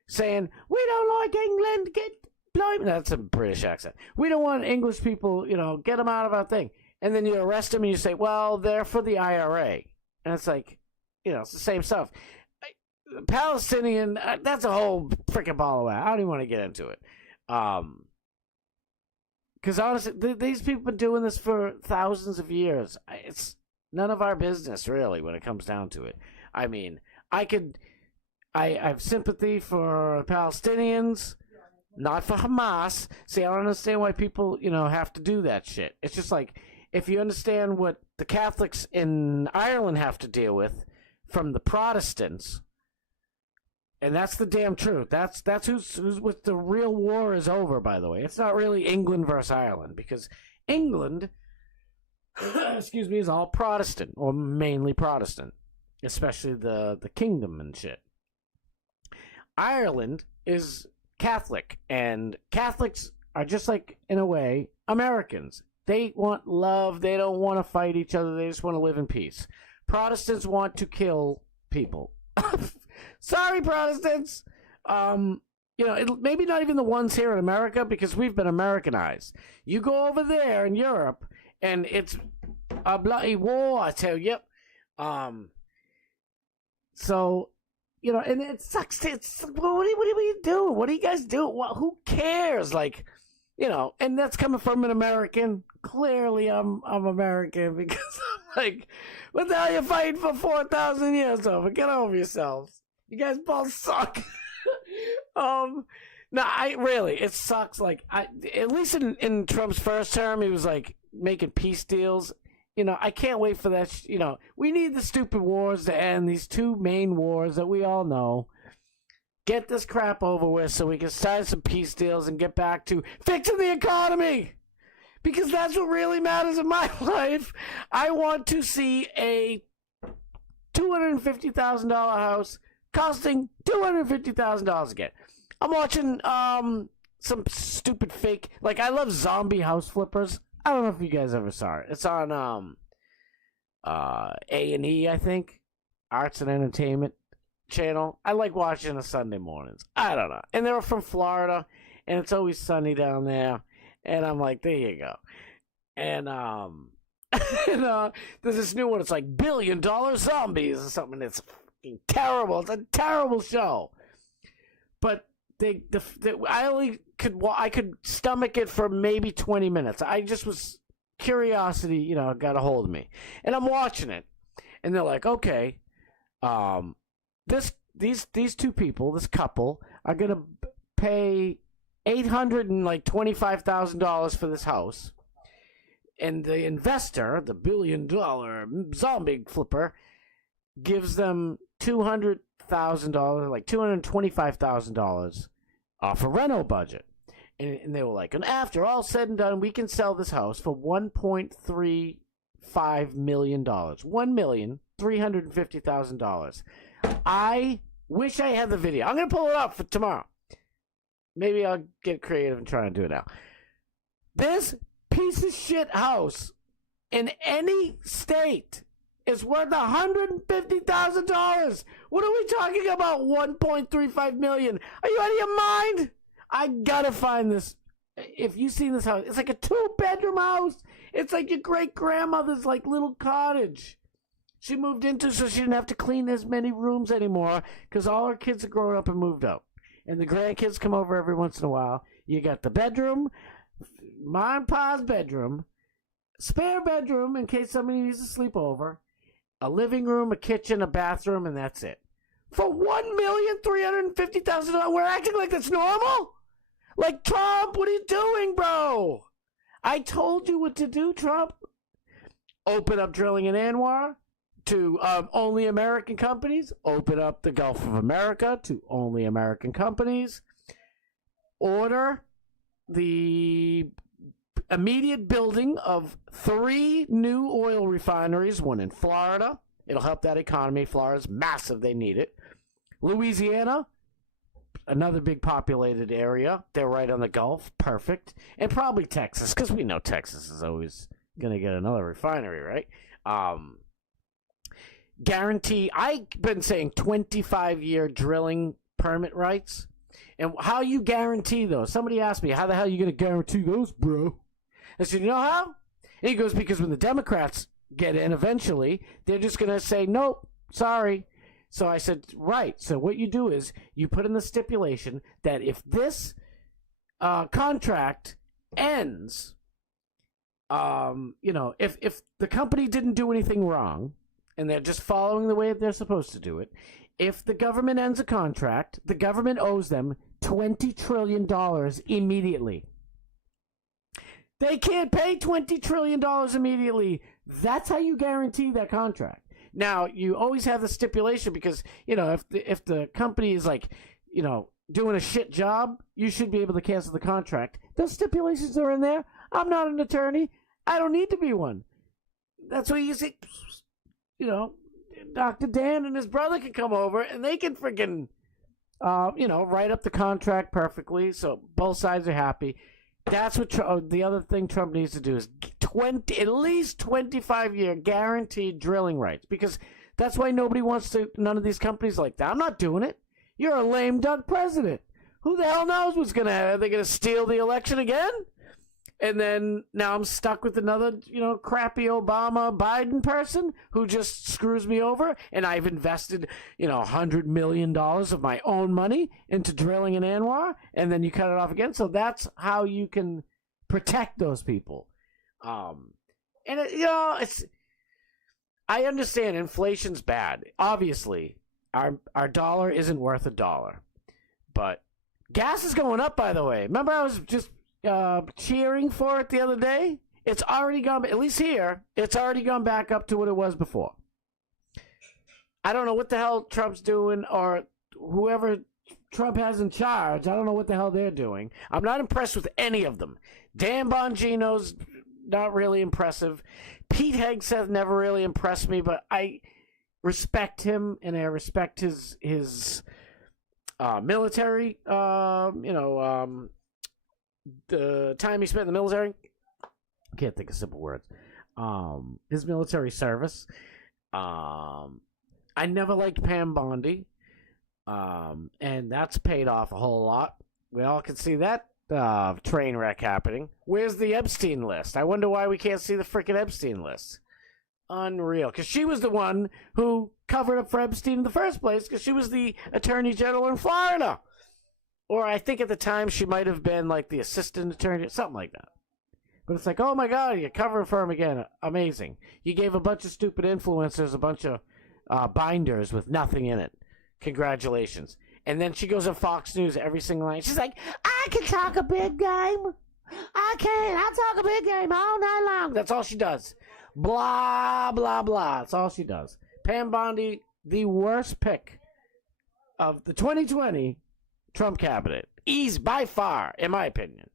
saying, we don't like England, get blimey. That's a British accent. We don't want English people, you know, get them out of our thing. And then you arrest them and you say, well, they're for the IRA. And it's like, you know, it's the same stuff. Palestinian, that's a whole freaking ball of wax. I don't even want to get into it. Because honestly, these people have been doing this for thousands of years. It's none of our business, really, when it comes down to it. I mean, I have sympathy for Palestinians, not for Hamas. See, I don't understand why people, you know, have to do that shit. It's just like, if you understand what the Catholics in Ireland have to deal with from the Protestants, and that's the damn truth. That's who's what the real war is over, by the way. It's not really England versus Ireland, because England, excuse me, is all Protestant, or mainly Protestant, especially the kingdom and shit. Ireland is Catholic, and Catholics are just like, in a way, Americans. They want love. They don't want to fight each other. They just want to live in peace. Protestants want to kill people. Sorry, Protestants. You know, maybe not even the ones here in America, because we've been Americanized. You go over there in Europe, and it's a bloody war, I tell you. So, you know, and it sucks. It's, what are we doing? What do you guys do? Who cares? Like, you know, and that's coming from an American. Clearly, I'm American, because I'm like, what the hell are you fighting for 4,000 years over? Get over yourselves. You guys both suck. No, it sucks. Like, at least in Trump's first term, he was like making peace deals. You know, I can't wait for that. You know, we need the stupid wars to end. These 2 main wars that we all know. Get this crap over with so we can sign some peace deals and get back to fixing the economy. Because that's what really matters in my life. I want to see a $250,000 house costing $250,000 again. I'm watching some stupid fake, like, I love zombie house flippers. I don't know if you guys ever saw it. It's on A&E, I think, Arts and Entertainment channel. I like watching it Sunday mornings. I don't know. And they're from Florida, and it's always sunny down there. And I'm like, there you go. And there's this new one. It's like $1 Billion Zombies or something. It's fucking terrible. It's a terrible show. But I could stomach it for maybe 20 minutes. I just was, curiosity, you know, got a hold of me. And I'm watching it. And they're like, okay, these two people, this couple, are gonna pay $825,000 for this house, and the investor, the $1 billion zombie flipper, gives them $200,000, like $225,000 off a rental budget. And they were like, and after all said and done, we can sell this house for $1.35 million. $1,350,000. I wish I had the video. I'm going to pull it up for tomorrow. Maybe I'll get creative and try and do it now. This piece of shit house in any state is worth $150,000. What are we talking about? $1.35 million. Are you out of your mind? I gotta find this. If you've seen this house, it's like a 2-bedroom house. It's like your great grandmother's like little cottage she moved into, so she didn't have to clean as many rooms anymore because all her kids are grown up and moved out, and the grandkids come over every once in a while. You got the bedroom, Ma and Pa's bedroom, spare bedroom in case somebody needs to sleep over, a living room, a kitchen, a bathroom, and that's it. For $1,350,000, we're acting like that's normal? Like, Trump, what are you doing, bro? I told you what to do, Trump. Open up drilling in Anwar to only American companies. Open up the Gulf of America to only American companies. Order the immediate building of 3 new oil refineries, one in Florida. It'll help that economy. Florida's massive. They need it. Louisiana, another big populated area. They're right on the Gulf. Perfect. And probably Texas, because we know Texas is always going to get another refinery, right? Guarantee, I've been saying 25-year drilling permit rights. And how you guarantee those? Somebody asked me, how the hell are you going to guarantee those, bro? I said, you know how? And he goes, because when the Democrats get in eventually, they're just going to say, nope, sorry. So I said, right. So what you do is you put in the stipulation that if this contract ends, if the company didn't do anything wrong and they're just following the way they're supposed to do it, if the government ends a contract, the government owes them $20 trillion immediately. They can't pay $20 trillion immediately. That's how you guarantee that contract. Now, you always have the stipulation because, if the company is like, doing a shit job, you should be able to cancel the contract. Those stipulations are in there. I'm not an attorney. I don't need to be one. That's what you say, Dr. Dan and his brother can come over and they can freaking, write up the contract perfectly so both sides are happy. That's what the other thing Trump needs to do is at least 25-year guaranteed drilling rights, because that's why none of these companies like that. I'm not doing it. You're a lame duck president. Who the hell knows what's going to happen? Are they going to steal the election again? And then now I'm stuck with another, crappy Obama Biden person who just screws me over. And I've invested, $100 million of my own money into drilling in Anwar. And then you cut it off again. So that's how you can protect those people. I understand inflation's bad. Obviously, our dollar isn't worth $1. But gas is going up, by the way. Remember I was just cheering for it the other day? It's already gone, at least here, it's already gone back up to what it was before. I don't know what the hell Trump's doing, or whoever Trump has in charge. I don't know what the hell they're doing. I'm not impressed with any of them. Dan Bongino's not really impressive. Pete Hegseth never really impressed me, but I respect him, and I respect his military, the time he spent in the military. I can't think of simple words. His military service. I never liked Pam Bondi, and that's paid off a whole lot. We all can see that train wreck happening. Where's the Epstein list? I wonder why we can't see the freaking Epstein list. Unreal. Because she was the one who covered up for Epstein in the first place, because she was the attorney general in Florida. Or I think at the time she might have been like the assistant attorney, something like that. But it's like, oh my God, you're covering for him again. Amazing. You gave a bunch of stupid influencers a bunch of binders with nothing in it. Congratulations. And then she goes on Fox News every single night. She's like, I can talk a big game. I'll talk a big game all night long. That's all she does. Blah, blah, blah. That's all she does. Pam Bondi, the worst pick of the 2020 Trump cabinet. He's by far, in my opinion.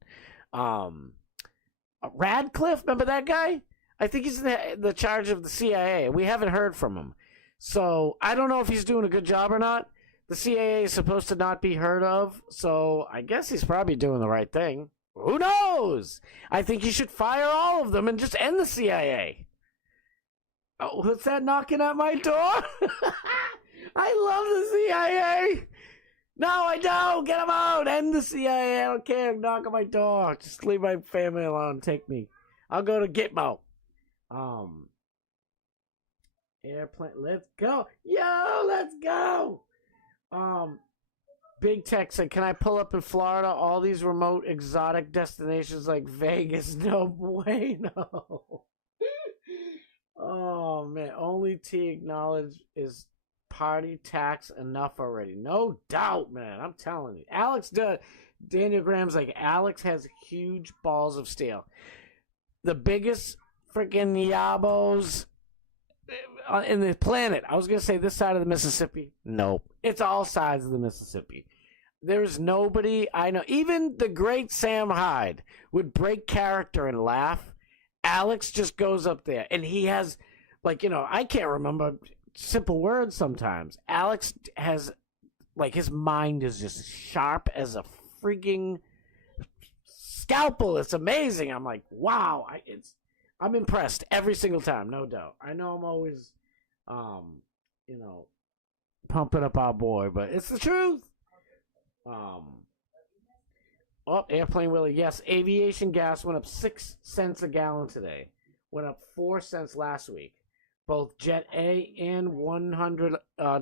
Radcliffe, remember that guy? I think he's in the charge of the CIA. We haven't heard from him. So I don't know if he's doing a good job or not. The CIA is supposed to not be heard of, so I guess he's probably doing the right thing. Who knows? I think you should fire all of them and just end the CIA. Oh, what's that knocking at my door? I love the CIA. No, I don't. Get them out. End the CIA. I don't care. Knock on my door. Just leave my family alone. Take me. I'll go to Gitmo. Airplane. Let's go. Yo, let's go. Big Tech said, can I pull up in Florida? All these remote exotic destinations like Vegas. No bueno. Oh, man. Only T acknowledged is party tax enough already. No doubt, man. I'm telling you. Daniel Graham's like, Alex has huge balls of steel. The biggest freaking yabos in the planet. I was going to say this side of the Mississippi. Nope. It's all sides of the Mississippi. There's nobody I know. Even the great Sam Hyde would break character and laugh. Alex just goes up there, and he has, like, I can't remember simple words sometimes. Alex has, like, his mind is just sharp as a freaking scalpel. It's amazing. I'm like, wow. I'm impressed every single time, no doubt. I know I'm always, pumping up our boy, but it's the truth. Airplane Willie. Yes, aviation gas went up 6 cents a gallon today. Went up 4 cents last week. Both Jet A and 100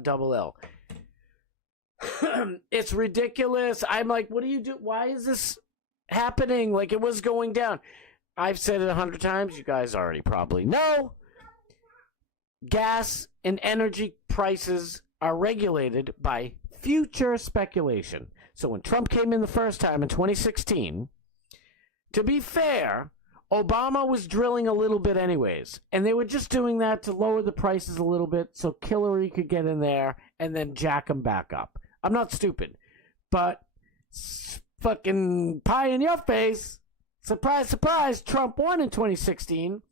double L. It's ridiculous. I'm like, what do you do? Why is this happening? Like, it was going down. I've said it 100 times. You guys already probably know. Gas and energy prices are regulated by future speculation. So when Trump came in the first time in 2016, to be fair, Obama was drilling a little bit anyways. And they were just doing that to lower the prices a little bit so Hillary could get in there and then jack them back up. I'm not stupid. But fucking pie in your face. Surprise, surprise, Trump won in 2016.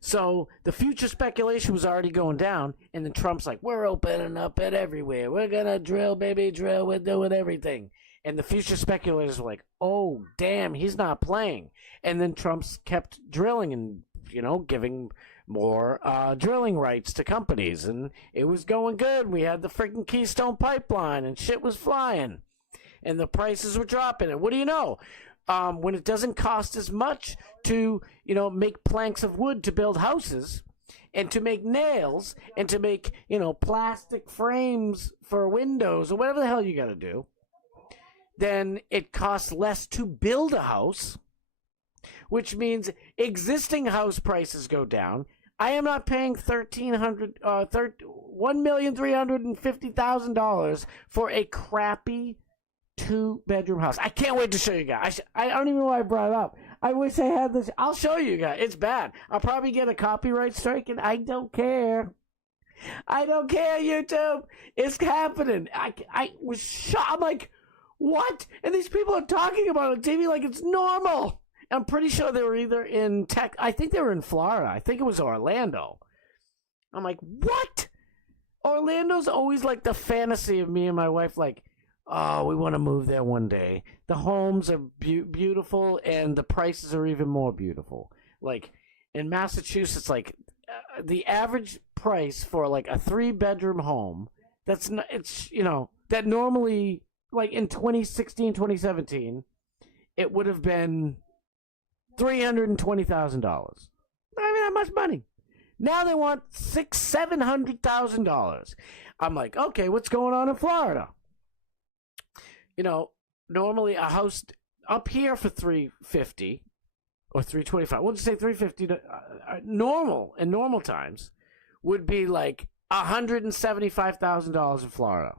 So the future speculation was already going down. And then Trump's like, we're opening up it everywhere. We're going to drill, baby, drill. We're doing everything. And the future speculators were like, oh, damn, he's not playing. And then Trump's kept drilling and, giving more drilling rights to companies. And it was going good. We had the freaking Keystone Pipeline and shit was flying. And the prices were dropping. And what do you know? When it doesn't cost as much to, make planks of wood to build houses and to make nails and to make, plastic frames for windows or whatever the hell you got to do, then it costs less to build a house, which means existing house prices go down. I am not paying $1,350,000 for a crappy 2-bedroom house. I can't wait to show you guys. I don't even know why I brought it up. I wish I had this. I'll show you guys. It's bad. I'll probably get a copyright strike, and I don't care. I don't care, YouTube. It's happening. I was shocked. I'm like, what? And these people are talking about it on TV like it's normal. I'm pretty sure they were either in I think they were in Florida. I think it was Orlando. I'm like, what? Orlando's always like the fantasy of me and my wife, like, oh, we want to move there one day. The homes are beautiful, and the prices are even more beautiful. Like, in Massachusetts, like, the average price for, like, a 3-bedroom home, that normally, like, in 2016, 2017, it would have been $320,000. Not even that much money. Now they want $700,000. I'm like, okay, what's going on in Florida? Normally a house up here for $350,000 or 325. We'll just say 350. Normal in normal times would be like $175,000 in Florida.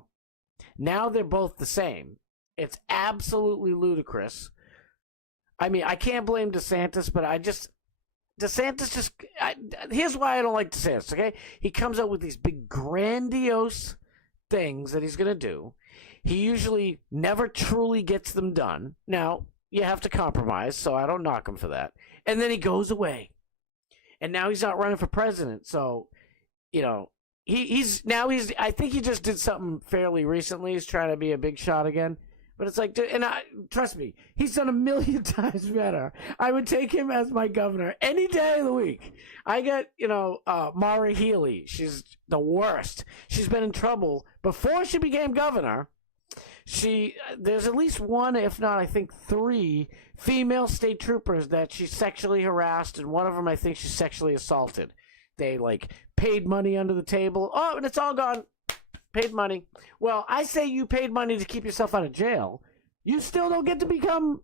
Now they're both the same. It's absolutely ludicrous. I mean, I can't blame DeSantis, but here's why I don't like DeSantis, okay? He comes out with these big grandiose things that he's going to do. He usually never truly gets them done. Now, you have to compromise, so I don't knock him for that. And then he goes away. And now he's not running for president, so, you know, I think he just did something fairly recently. He's trying to be a big shot again. But it's like, trust me, he's done 1,000,000 times better. I would take him as my governor any day of the week. I got, Mara Healey. She's the worst. She's been in trouble before she became governor. There's at least one, if not, I think 3 female state troopers that she sexually harassed, and one of them I think she sexually assaulted. They, paid money under the table. Oh, and it's all gone. Paid money. Well, I say you paid money to keep yourself out of jail. You still don't get to become,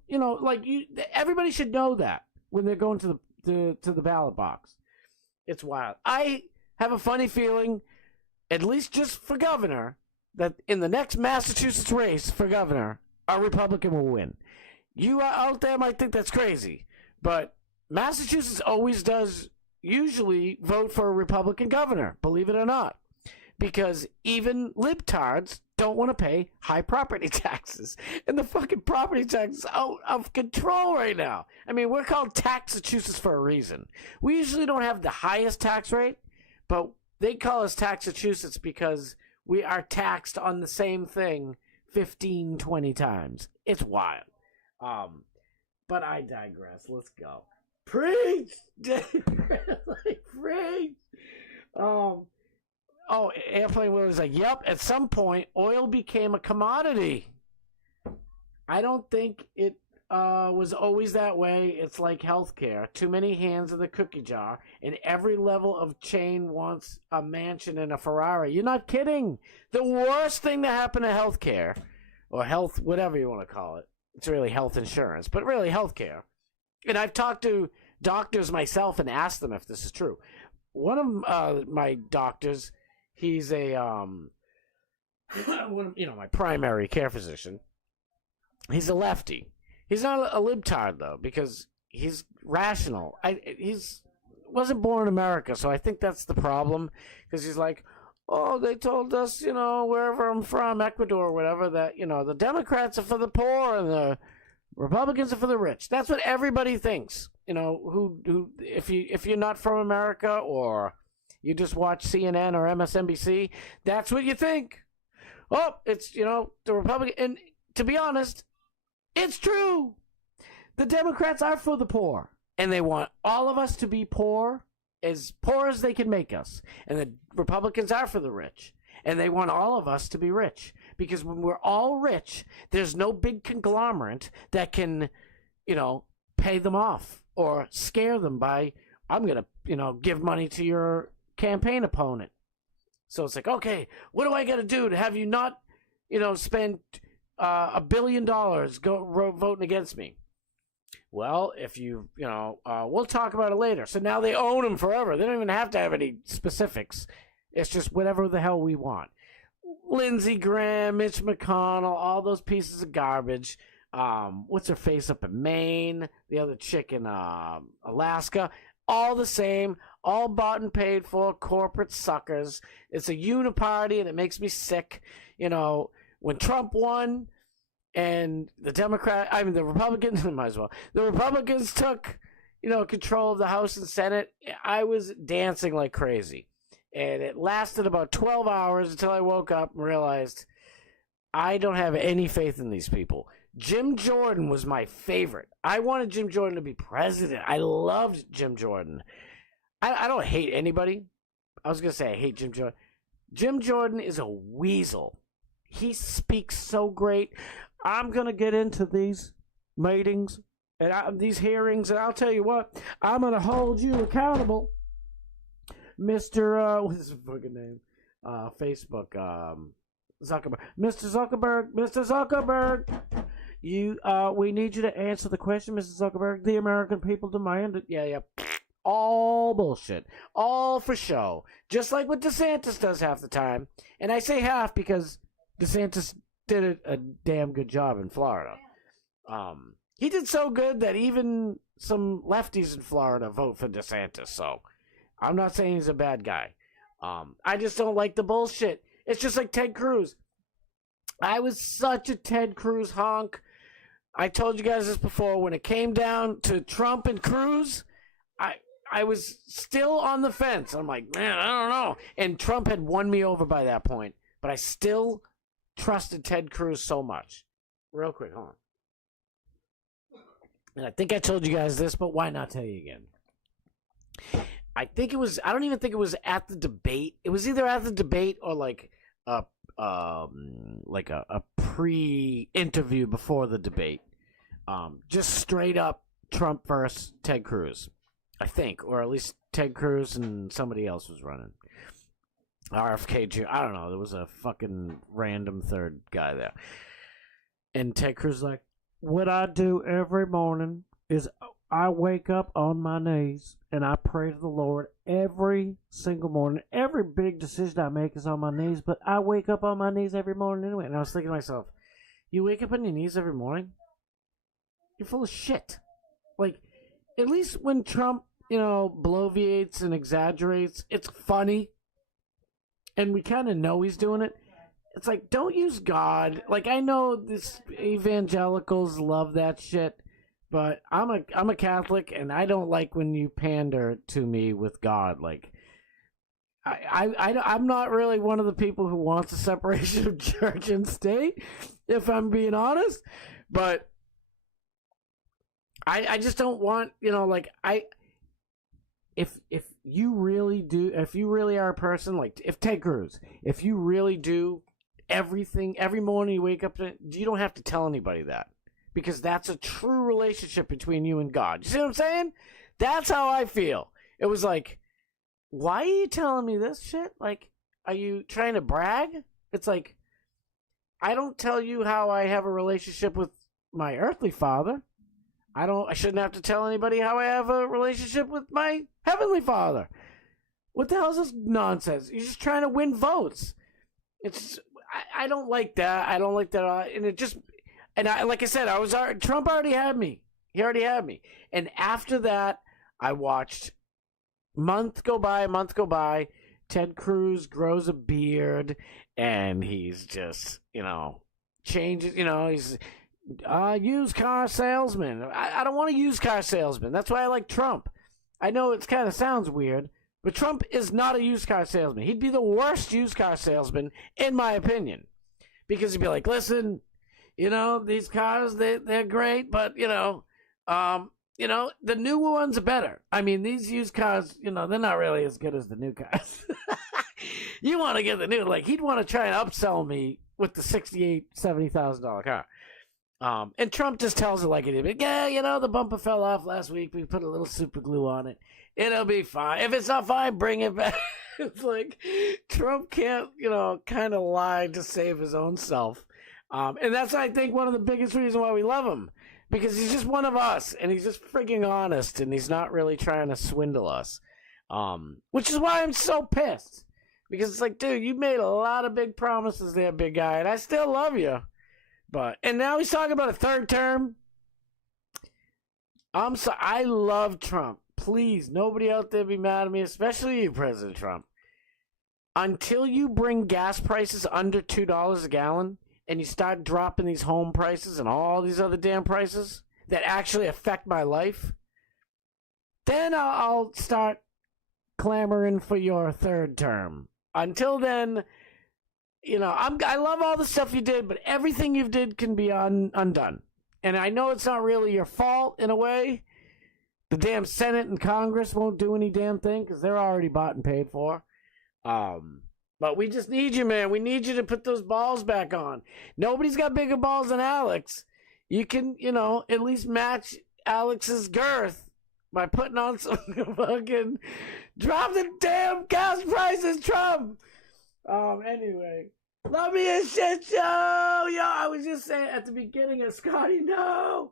everybody should know that when they're going to the ballot box. It's wild. I have a funny feeling, at least just for governor, that in the next Massachusetts race for governor, a Republican will win. You out there might think that's crazy, but Massachusetts always does usually vote for a Republican governor, believe it or not. Because even libtards don't want to pay high property taxes. And the fucking property tax is out of control right now. I mean, we're called Taxachusetts for a reason. We usually don't have the highest tax rate, but they call us Taxachusetts because we are taxed on the same thing 15, 20 times. It's wild. But I digress. Let's go. Preach! Preach! Oh, Airplane Willie's like, yep, at some point, oil became a commodity. I don't think it was always that way. It's like healthcare. Too many hands in the cookie jar, and every level of chain wants a mansion and a Ferrari. You're not kidding. The worst thing that happened to healthcare, or health, whatever you want to call it, it's really health insurance, but really healthcare. And I've talked to doctors myself and asked them if this is true. One of my doctors... He's my primary care physician. He's a lefty. He's not a libtard, though, because he's rational. He's wasn't born in America, so I think that's the problem. Because he's like, oh, they told us, wherever I'm from, Ecuador or whatever, that, the Democrats are for the poor and the Republicans are for the rich. That's what everybody thinks. Who if you're not from America or... you just watch CNN or MSNBC, that's what you think. Oh, it's, the Republican. And to be honest, it's true. The Democrats are for the poor. And they want all of us to be poor as they can make us. And the Republicans are for the rich. And they want all of us to be rich. Because when we're all rich, there's no big conglomerate that can, pay them off or scare them by, I'm going to, give money to your campaign opponent. So it's like, okay, what do I got to do to have you not, spend $1 billion voting against me? Well, if we'll talk about it later. So now they own them forever. They don't even have to have any specifics. It's just whatever the hell we want. Lindsey Graham, Mitch McConnell, all those pieces of garbage. What's her face up in Maine? The other chick in Alaska. All the same, all bought and paid for, corporate suckers. It's a uniparty, and it makes me sick. When Trump won and the Republicans, might as well. The Republicans took, control of the House and Senate. I was dancing like crazy. And it lasted about 12 hours until I woke up and realized I don't have any faith in these people. Jim Jordan was my favorite. I wanted Jim Jordan to be president. I loved Jim Jordan. I don't hate anybody. I was going to say I hate Jim Jordan. Jim Jordan is a weasel. He speaks so great. I'm going to get into these meetings and these hearings, and I'll tell you what, I'm going to hold you accountable. Mr. What's his fucking name? Facebook. Zuckerberg. Mr. Zuckerberg. we need you to answer the question, Mrs. Zuckerberg. The American people demand it. Yeah. All bullshit. All for show. Just like what DeSantis does half the time. And I say half because DeSantis did a damn good job in Florida. He did so good that even some lefties in Florida vote for DeSantis. So I'm not saying he's a bad guy. I just don't like the bullshit. It's just like Ted Cruz. I was such a Ted Cruz honk. I told you guys this before. When it came down to Trump and Cruz, I was still on the fence. I'm like, man, I don't know. And Trump had won me over by that point. But I still trusted Ted Cruz so much. Real quick, hold on. And I think I told you guys this, but why not tell you again? I don't even think it was at the debate. It was either at the debate or like a pre-interview before the debate. Just straight up Trump versus Ted Cruz, I think, or at least Ted Cruz and somebody else was running. RFK Jr. I don't know. There was a fucking random third guy there. And Ted Cruz was like, what I do every morning is I wake up on my knees and I pray to the Lord every single morning. Every big decision I make is on my knees, but I wake up on my knees every morning anyway. And I was thinking to myself, you wake up on your knees every morning? You're full of shit. Like, at least when Trump, bloviates and exaggerates, it's funny. And we kind of know he's doing it. It's like, don't use God. Like, I know this evangelicals love that shit, but I'm a Catholic, and I don't like when you pander to me with God. Like, I'm not really one of the people who wants a separation of church and state, if I'm being honest. But I just don't want, if you really do, if you really are a person, like if Ted Cruz, if you really do everything, every morning you wake up, you don't have to tell anybody that. Because that's a true relationship between you and God. You see what I'm saying? That's how I feel. It was like, why are you telling me this shit? Like, are you trying to brag? It's like, I don't tell you how I have a relationship with my earthly father. I shouldn't have to tell anybody how I have a relationship with my heavenly father. What the hell is this nonsense? You're just trying to win votes. I don't like that. I don't like that. Like I said, Trump already had me. He already had me. And after that, I watched month go by. Ted Cruz grows a beard, and he's just, changes, he's used car salesman. I don't want a used car salesman. That's why I like Trump. I know it kind of sounds weird, but Trump is not a used car salesman. He'd be the worst used car salesman, in my opinion. Because he'd be like, listen, these cars, they're great, but, the new ones are better. I mean, these used cars, they're not really as good as the new cars. You want to get the new, like, he'd want to try and upsell me with the $68,000, $70,000 car. And Trump just tells it like it is. Yeah, the bumper fell off last week. We put a little super glue on it. It'll be fine. If it's not fine, bring it back. It's like Trump can't, kind of lie to save his own self. And that's, I think, one of the biggest reasons why we love him. Because he's just one of us, and he's just freaking honest, and he's not really trying to swindle us. Which is why I'm so pissed. Because it's like, dude, you made a lot of big promises there, big guy, and I still love you. And now he's talking about a third term. I'm sorry. I love Trump. Please, nobody out there be mad at me, especially you, President Trump. Until you bring gas prices under $2 a gallon and you start dropping these home prices and all these other damn prices that actually affect my life, then I'll start clamoring for your third term. Until then, I love all the stuff you did, but everything you did can be undone. And I know it's not really your fault in a way. The damn Senate and Congress won't do any damn thing because they're already bought and paid for. But we just need you, man. We need you to put those balls back on. Nobody's got bigger balls than Alex. You can, at least match Alex's girth by putting on some fucking... Drop the damn gas prices, Trump! Anyway. Love me a shit show! Yo, I was just saying at the beginning of Scotty, no!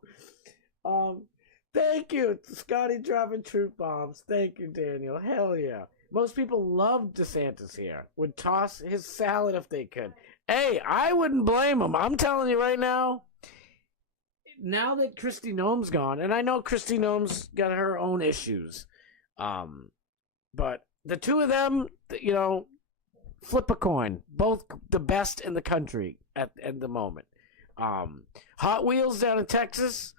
Thank you, Scotty dropping truth bombs. Thank you, Daniel. Hell yeah. Most people love DeSantis here. Would toss his salad if they could. Hey, I wouldn't blame him. I'm telling you right now, now that Kristi Noem's gone, and I know Kristi Noem's got her own issues, but the two of them, you know, flip a coin. Both the best in the country at the moment. Hot Wheels down in Texas.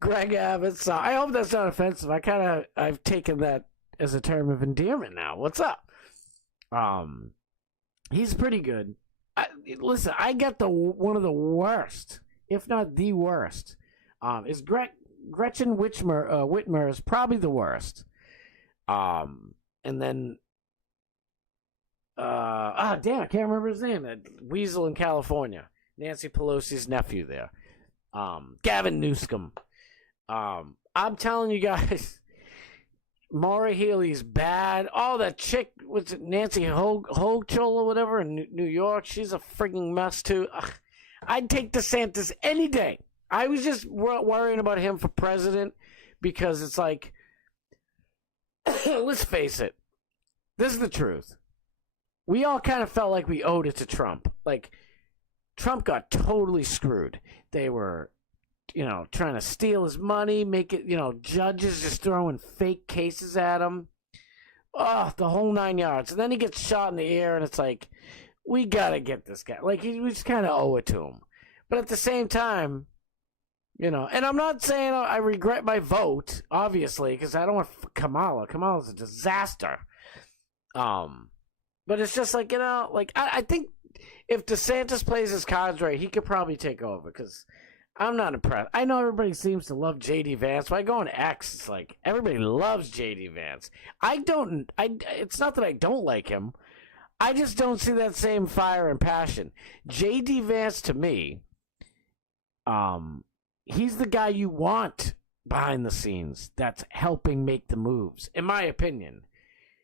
Greg Abbott. So I hope that's not offensive. I've taken that as a term of endearment now. What's up? He's pretty good. Listen, I got one of the worst, if not the worst. Is Gretchen Whitmer is probably the worst. And then damn, I can't remember his name. That weasel in California, Nancy Pelosi's nephew there. Gavin Newsom. I'm telling you guys, Maura Healey's bad. Oh, that chick, what's it, Nancy Hochul or whatever in New York, she's a frigging mess too. Ugh, I'd take DeSantis any day. I was just worrying about him for president because it's like, let's face it, this is the truth. We all kind of felt like we owed it to Trump. Like, Trump got totally screwed. They were, trying to steal his money, make it, judges just throwing fake cases at him. Oh, the whole 9 yards. And then he gets shot in the air, and it's like, we got to get this guy. Like, we just kind of owe it to him. But at the same time, and I'm not saying I regret my vote, obviously, because I don't want Kamala. Kamala's a disaster. But it's just like, I think if DeSantis plays his cards right, he could probably take over, because I'm not impressed. I know everybody seems to love J.D. Vance. When I go on X, it's like everybody loves J.D. Vance. It's not that I don't like him. I just don't see that same fire and passion. J.D. Vance, to me, he's the guy you want behind the scenes that's helping make the moves, in my opinion.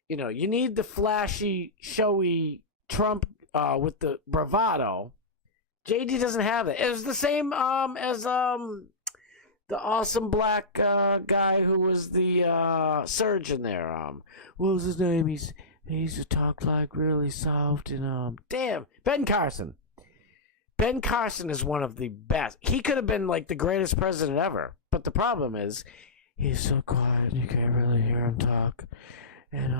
You need the flashy, showy Trump with the bravado. JD doesn't have it. It was the same as the awesome black guy who was the surgeon there. What was his name? He used to talk like really soft and damn, Ben Carson. Ben Carson is one of the best. He could have been like the greatest president ever, but the problem is he's so quiet you can't really hear him talk. And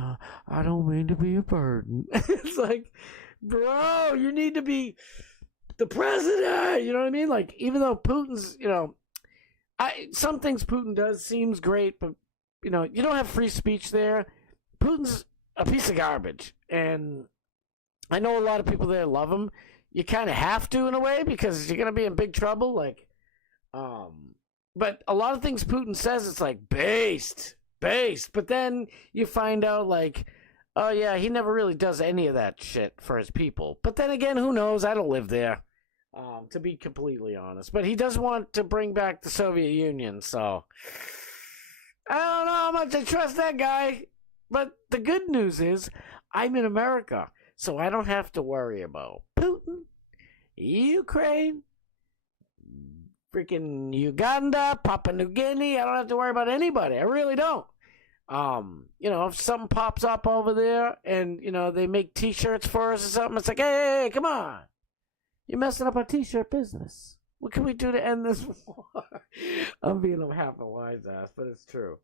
I don't mean to be a burden. It's like, bro, you need to be the president. You know what I mean? Like, even though Putin's, some things Putin does seems great, but, you don't have free speech there. Putin's a piece of garbage. And I know a lot of people there love him. You kind of have to, in a way, because you're going to be in big trouble. Like, but a lot of things Putin says, it's like, based. But then you find out, like, oh, yeah, he never really does any of that shit for his people. But then again, who knows? I don't live there, to be completely honest. But he does want to bring back the Soviet Union, so I don't know how much I trust that guy. But the good news is I'm in America, so I don't have to worry about Putin, Ukraine, freaking Uganda, Papua New Guinea. I don't have to worry about anybody. I really don't. If something pops up over there and, they make T-shirts for us or something, it's like, hey, come on. You're messing up our T-shirt business. What can we do to end this war? I'm being half a wise ass, but it's true.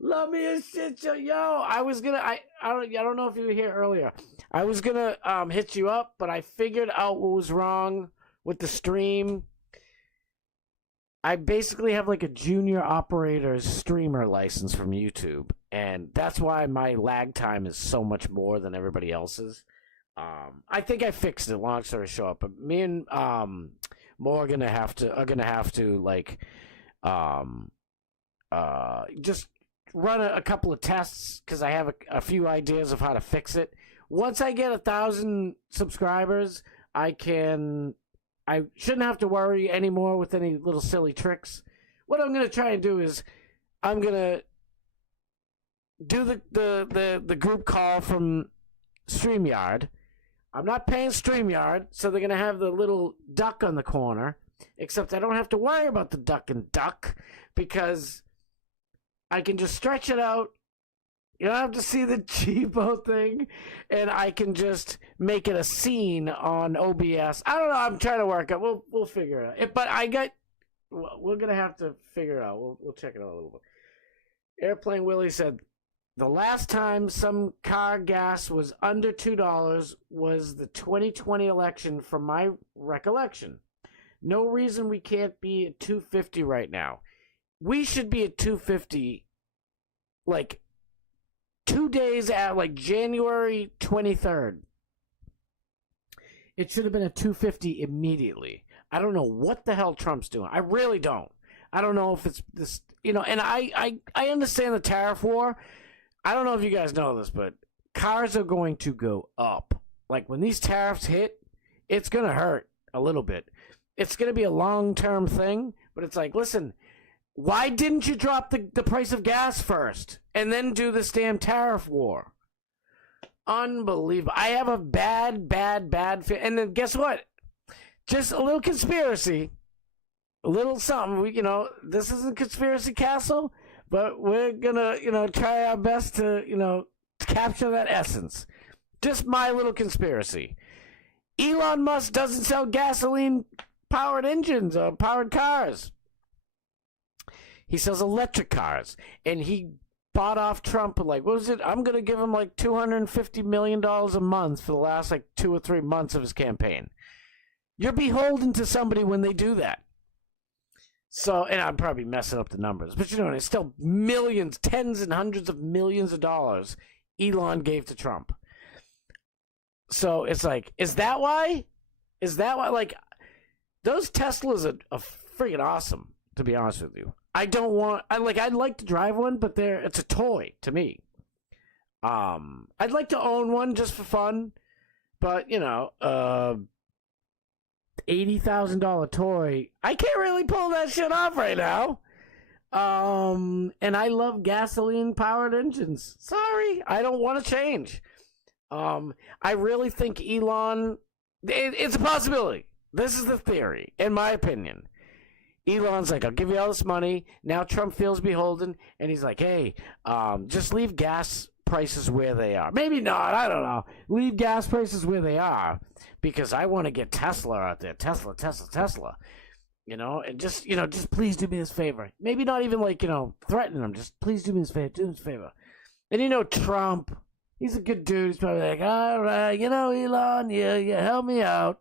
Love me a shit show. Yo, I was going to, I don't know if you were here earlier. I was going to hit you up, but I figured out what was wrong with the stream. I basically have like a junior operator's streamer license from YouTube, and that's why my lag time is so much more than everybody else's. I think I fixed it, long story short, but me and Mo are gonna have to like just run a couple of tests, because I have a few ideas of how to fix it. Once I get 1,000 subscribers, I shouldn't have to worry anymore with any little silly tricks. What I'm going to try and do is I'm going to do the group call from StreamYard. I'm not paying StreamYard, so they're going to have the little duck on the corner, except I don't have to worry about the duck and duck because I can just stretch it out. You don't have to see the cheapo thing, and I can just make it a scene on OBS. I don't know. I'm trying to work it. We'll figure it out. But we're going to have to figure it out. We'll check it out a little bit. Airplane Willie said, the last time some car gas was under $2 was the 2020 election from my recollection. No reason we can't be at $2.50 right now. We should be at $2.50 like 2 days out, like January 23rd. It should have been at $2.50 immediately. I don't know what the hell Trump's doing. I really don't. I don't know if it's this, and I understand the tariff war. I don't know if you guys know this, but cars are going to go up. Like, when these tariffs hit, it's going to hurt a little bit. It's going to be a long-term thing, but it's like, listen, why didn't you drop the price of gas first and then do this damn tariff war? Unbelievable. I have a bad and then guess what? Just a little conspiracy, a little something. This isn't Conspiracy Castle, but we're gonna, try our best to, capture that essence. Just my little conspiracy. Elon Musk doesn't sell gasoline-powered engines or powered cars. He sells electric cars, and he bought off Trump. Like, what was it? I'm gonna give him like $250 million a month for the last 2 or 3 months of his campaign. You're beholden to somebody when they do that. So, and I'm probably messing up the numbers, but it's still millions, tens and hundreds of millions of dollars Elon gave to Trump. So it's like, is that why? Like, those Teslas are freaking awesome, to be honest with you. I'd like to drive one, but it's a toy to me. I'd like to own one just for fun, but $80,000 toy, I can't really pull that shit off right now. And I love gasoline powered engines. Sorry, I don't want to change. I really think Elon, it's a possibility. This is the theory, in my opinion. Elon's like, I'll give you all this money. Now Trump feels beholden, and he's like, hey, just leave gas prices where they are. Maybe not, I don't know. Leave gas prices where they are, because I want to get Tesla out there. Tesla. And just please do me this favor. Maybe not even threatening him. Just please do me this favor. And Trump, he's a good dude. He's probably like, all right, Elon, you help me out.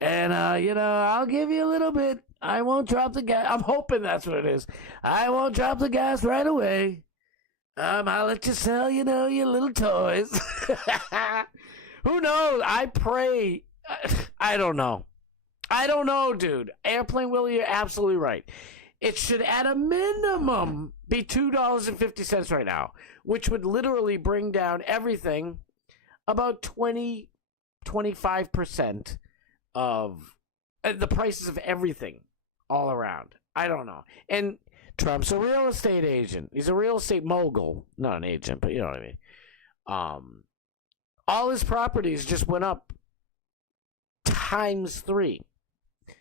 And, I'll give you a little bit. I won't drop the gas. I'm hoping that's what it is. I won't drop the gas right away. I'll let you sell, your little toys. Who knows? I pray. I don't know. Dude. Airplane Willie, you're absolutely right. It should, at a minimum, be $2.50 right now, which would literally bring down everything about 25% of the prices of everything all around. I don't know. And Trump's a real estate agent. He's a real estate mogul. Not an agent, but you know what I mean. All his properties just went up times 3.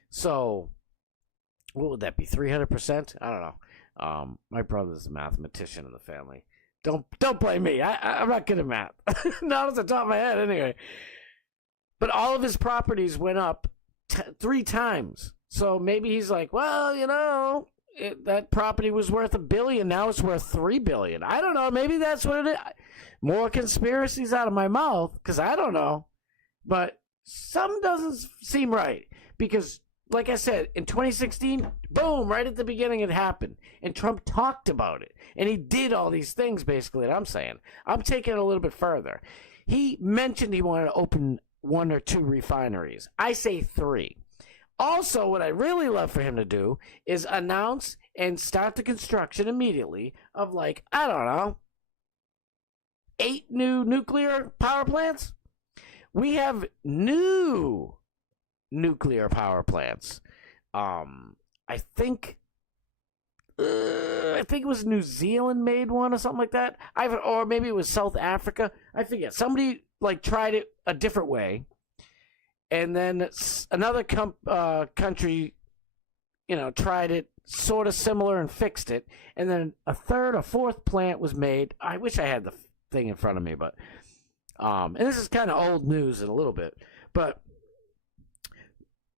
So, what would that be? 300%? I don't know. My brother's a mathematician in the family. Don't blame me. I'm not good at math. Not off the top of my head, anyway. But all of his properties went up 3 times. So maybe he's like, well, that property was worth $1 billion. Now it's worth $3 billion. I don't know. Maybe that's what it is. More conspiracies out of my mouth, because I don't know. But some doesn't seem right. Because, like I said, in 2016, boom, right at the beginning it happened. And Trump talked about it. And he did all these things, basically, that I'm saying. I'm taking it a little bit further. He mentioned he wanted to open 1 or 2 refineries. I say 3. Also, what I'd really love for him to do is announce and start the construction immediately of, I don't know, 8 new nuclear power plants. We have new nuclear power plants. I think it was New Zealand made one or something like that. Or maybe it was South Africa. I forget. Somebody tried it a different way, and then another country, tried it sort of similar and fixed it, and then a third or fourth plant was made. I wish I had the thing in front of me, but and this is kind of old news in a little bit, but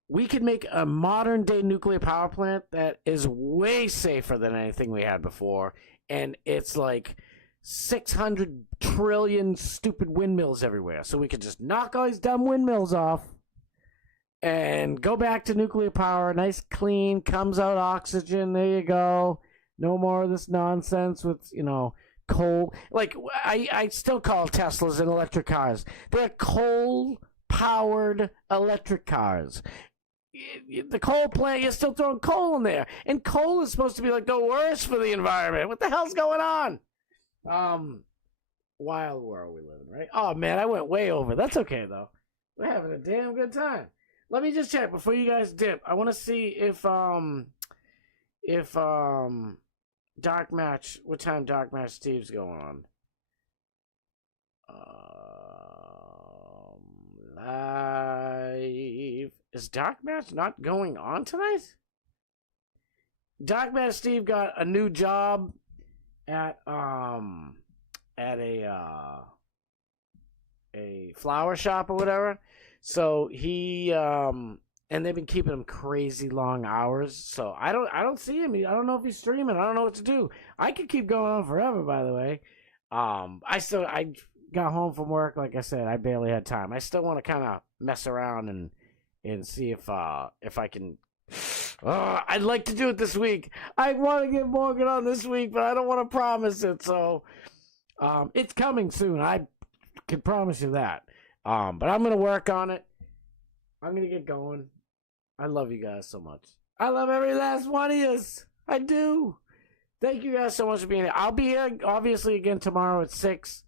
we could make a modern day nuclear power plant that is way safer than anything we had before, and it's like 600 trillion stupid windmills everywhere. So we could just knock all these dumb windmills off and go back to nuclear power. Nice, clean, comes out oxygen. There you go. No more of this nonsense with, coal. Like, I still call Teslas and electric cars. They're coal-powered electric cars. The coal plant, you're still throwing coal in there. And coal is supposed to be like the worst for the environment. What the hell's going on? Wild world we live in, right? Oh, man, I went way over. That's okay, though. We're having a damn good time. Let me just check before you guys dip. I want to see if Dark Match, what time Dark Match Steve's going on. Live. Is Dark Match not going on tonight? Dark Match Steve got a new job at a flower shop or whatever. So he and they've been keeping him crazy long hours. So I don't see him. I don't know if he's streaming. I don't know what to do. I could keep going on forever, by the way. I got home from work, like I said, I barely had time. I still want to kind of mess around and see if I can. I'd like to do it this week. I want to get Morgan on this week, but I don't want to promise it. So it's coming soon. I can promise you that. But I'm going to work on it. I'm going to get going. I love you guys so much. I love every last one of you. I do. Thank you guys so much for being here. I'll be here, obviously, again tomorrow at 6.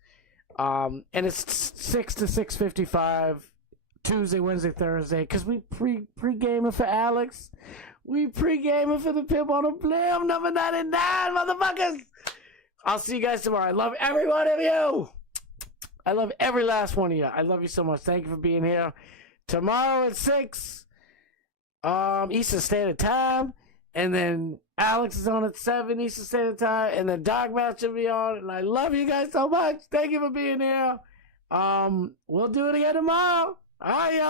And it's 6 to 6:55. Tuesday, Wednesday, Thursday. Because we pre-gaming for Alex. We pre-gaming for the Pimp on a Blim, number 99, motherfuckers. I'll see you guys tomorrow. I love every one of you. I love every last one of you. I love you so much. Thank you for being here. Tomorrow at 6, Eastern Standard Time. And then Alex is on at 7 Eastern Standard Time. And then Dark Match will be on. And I love you guys so much. Thank you for being here. We'll do it again tomorrow. All right, y'all.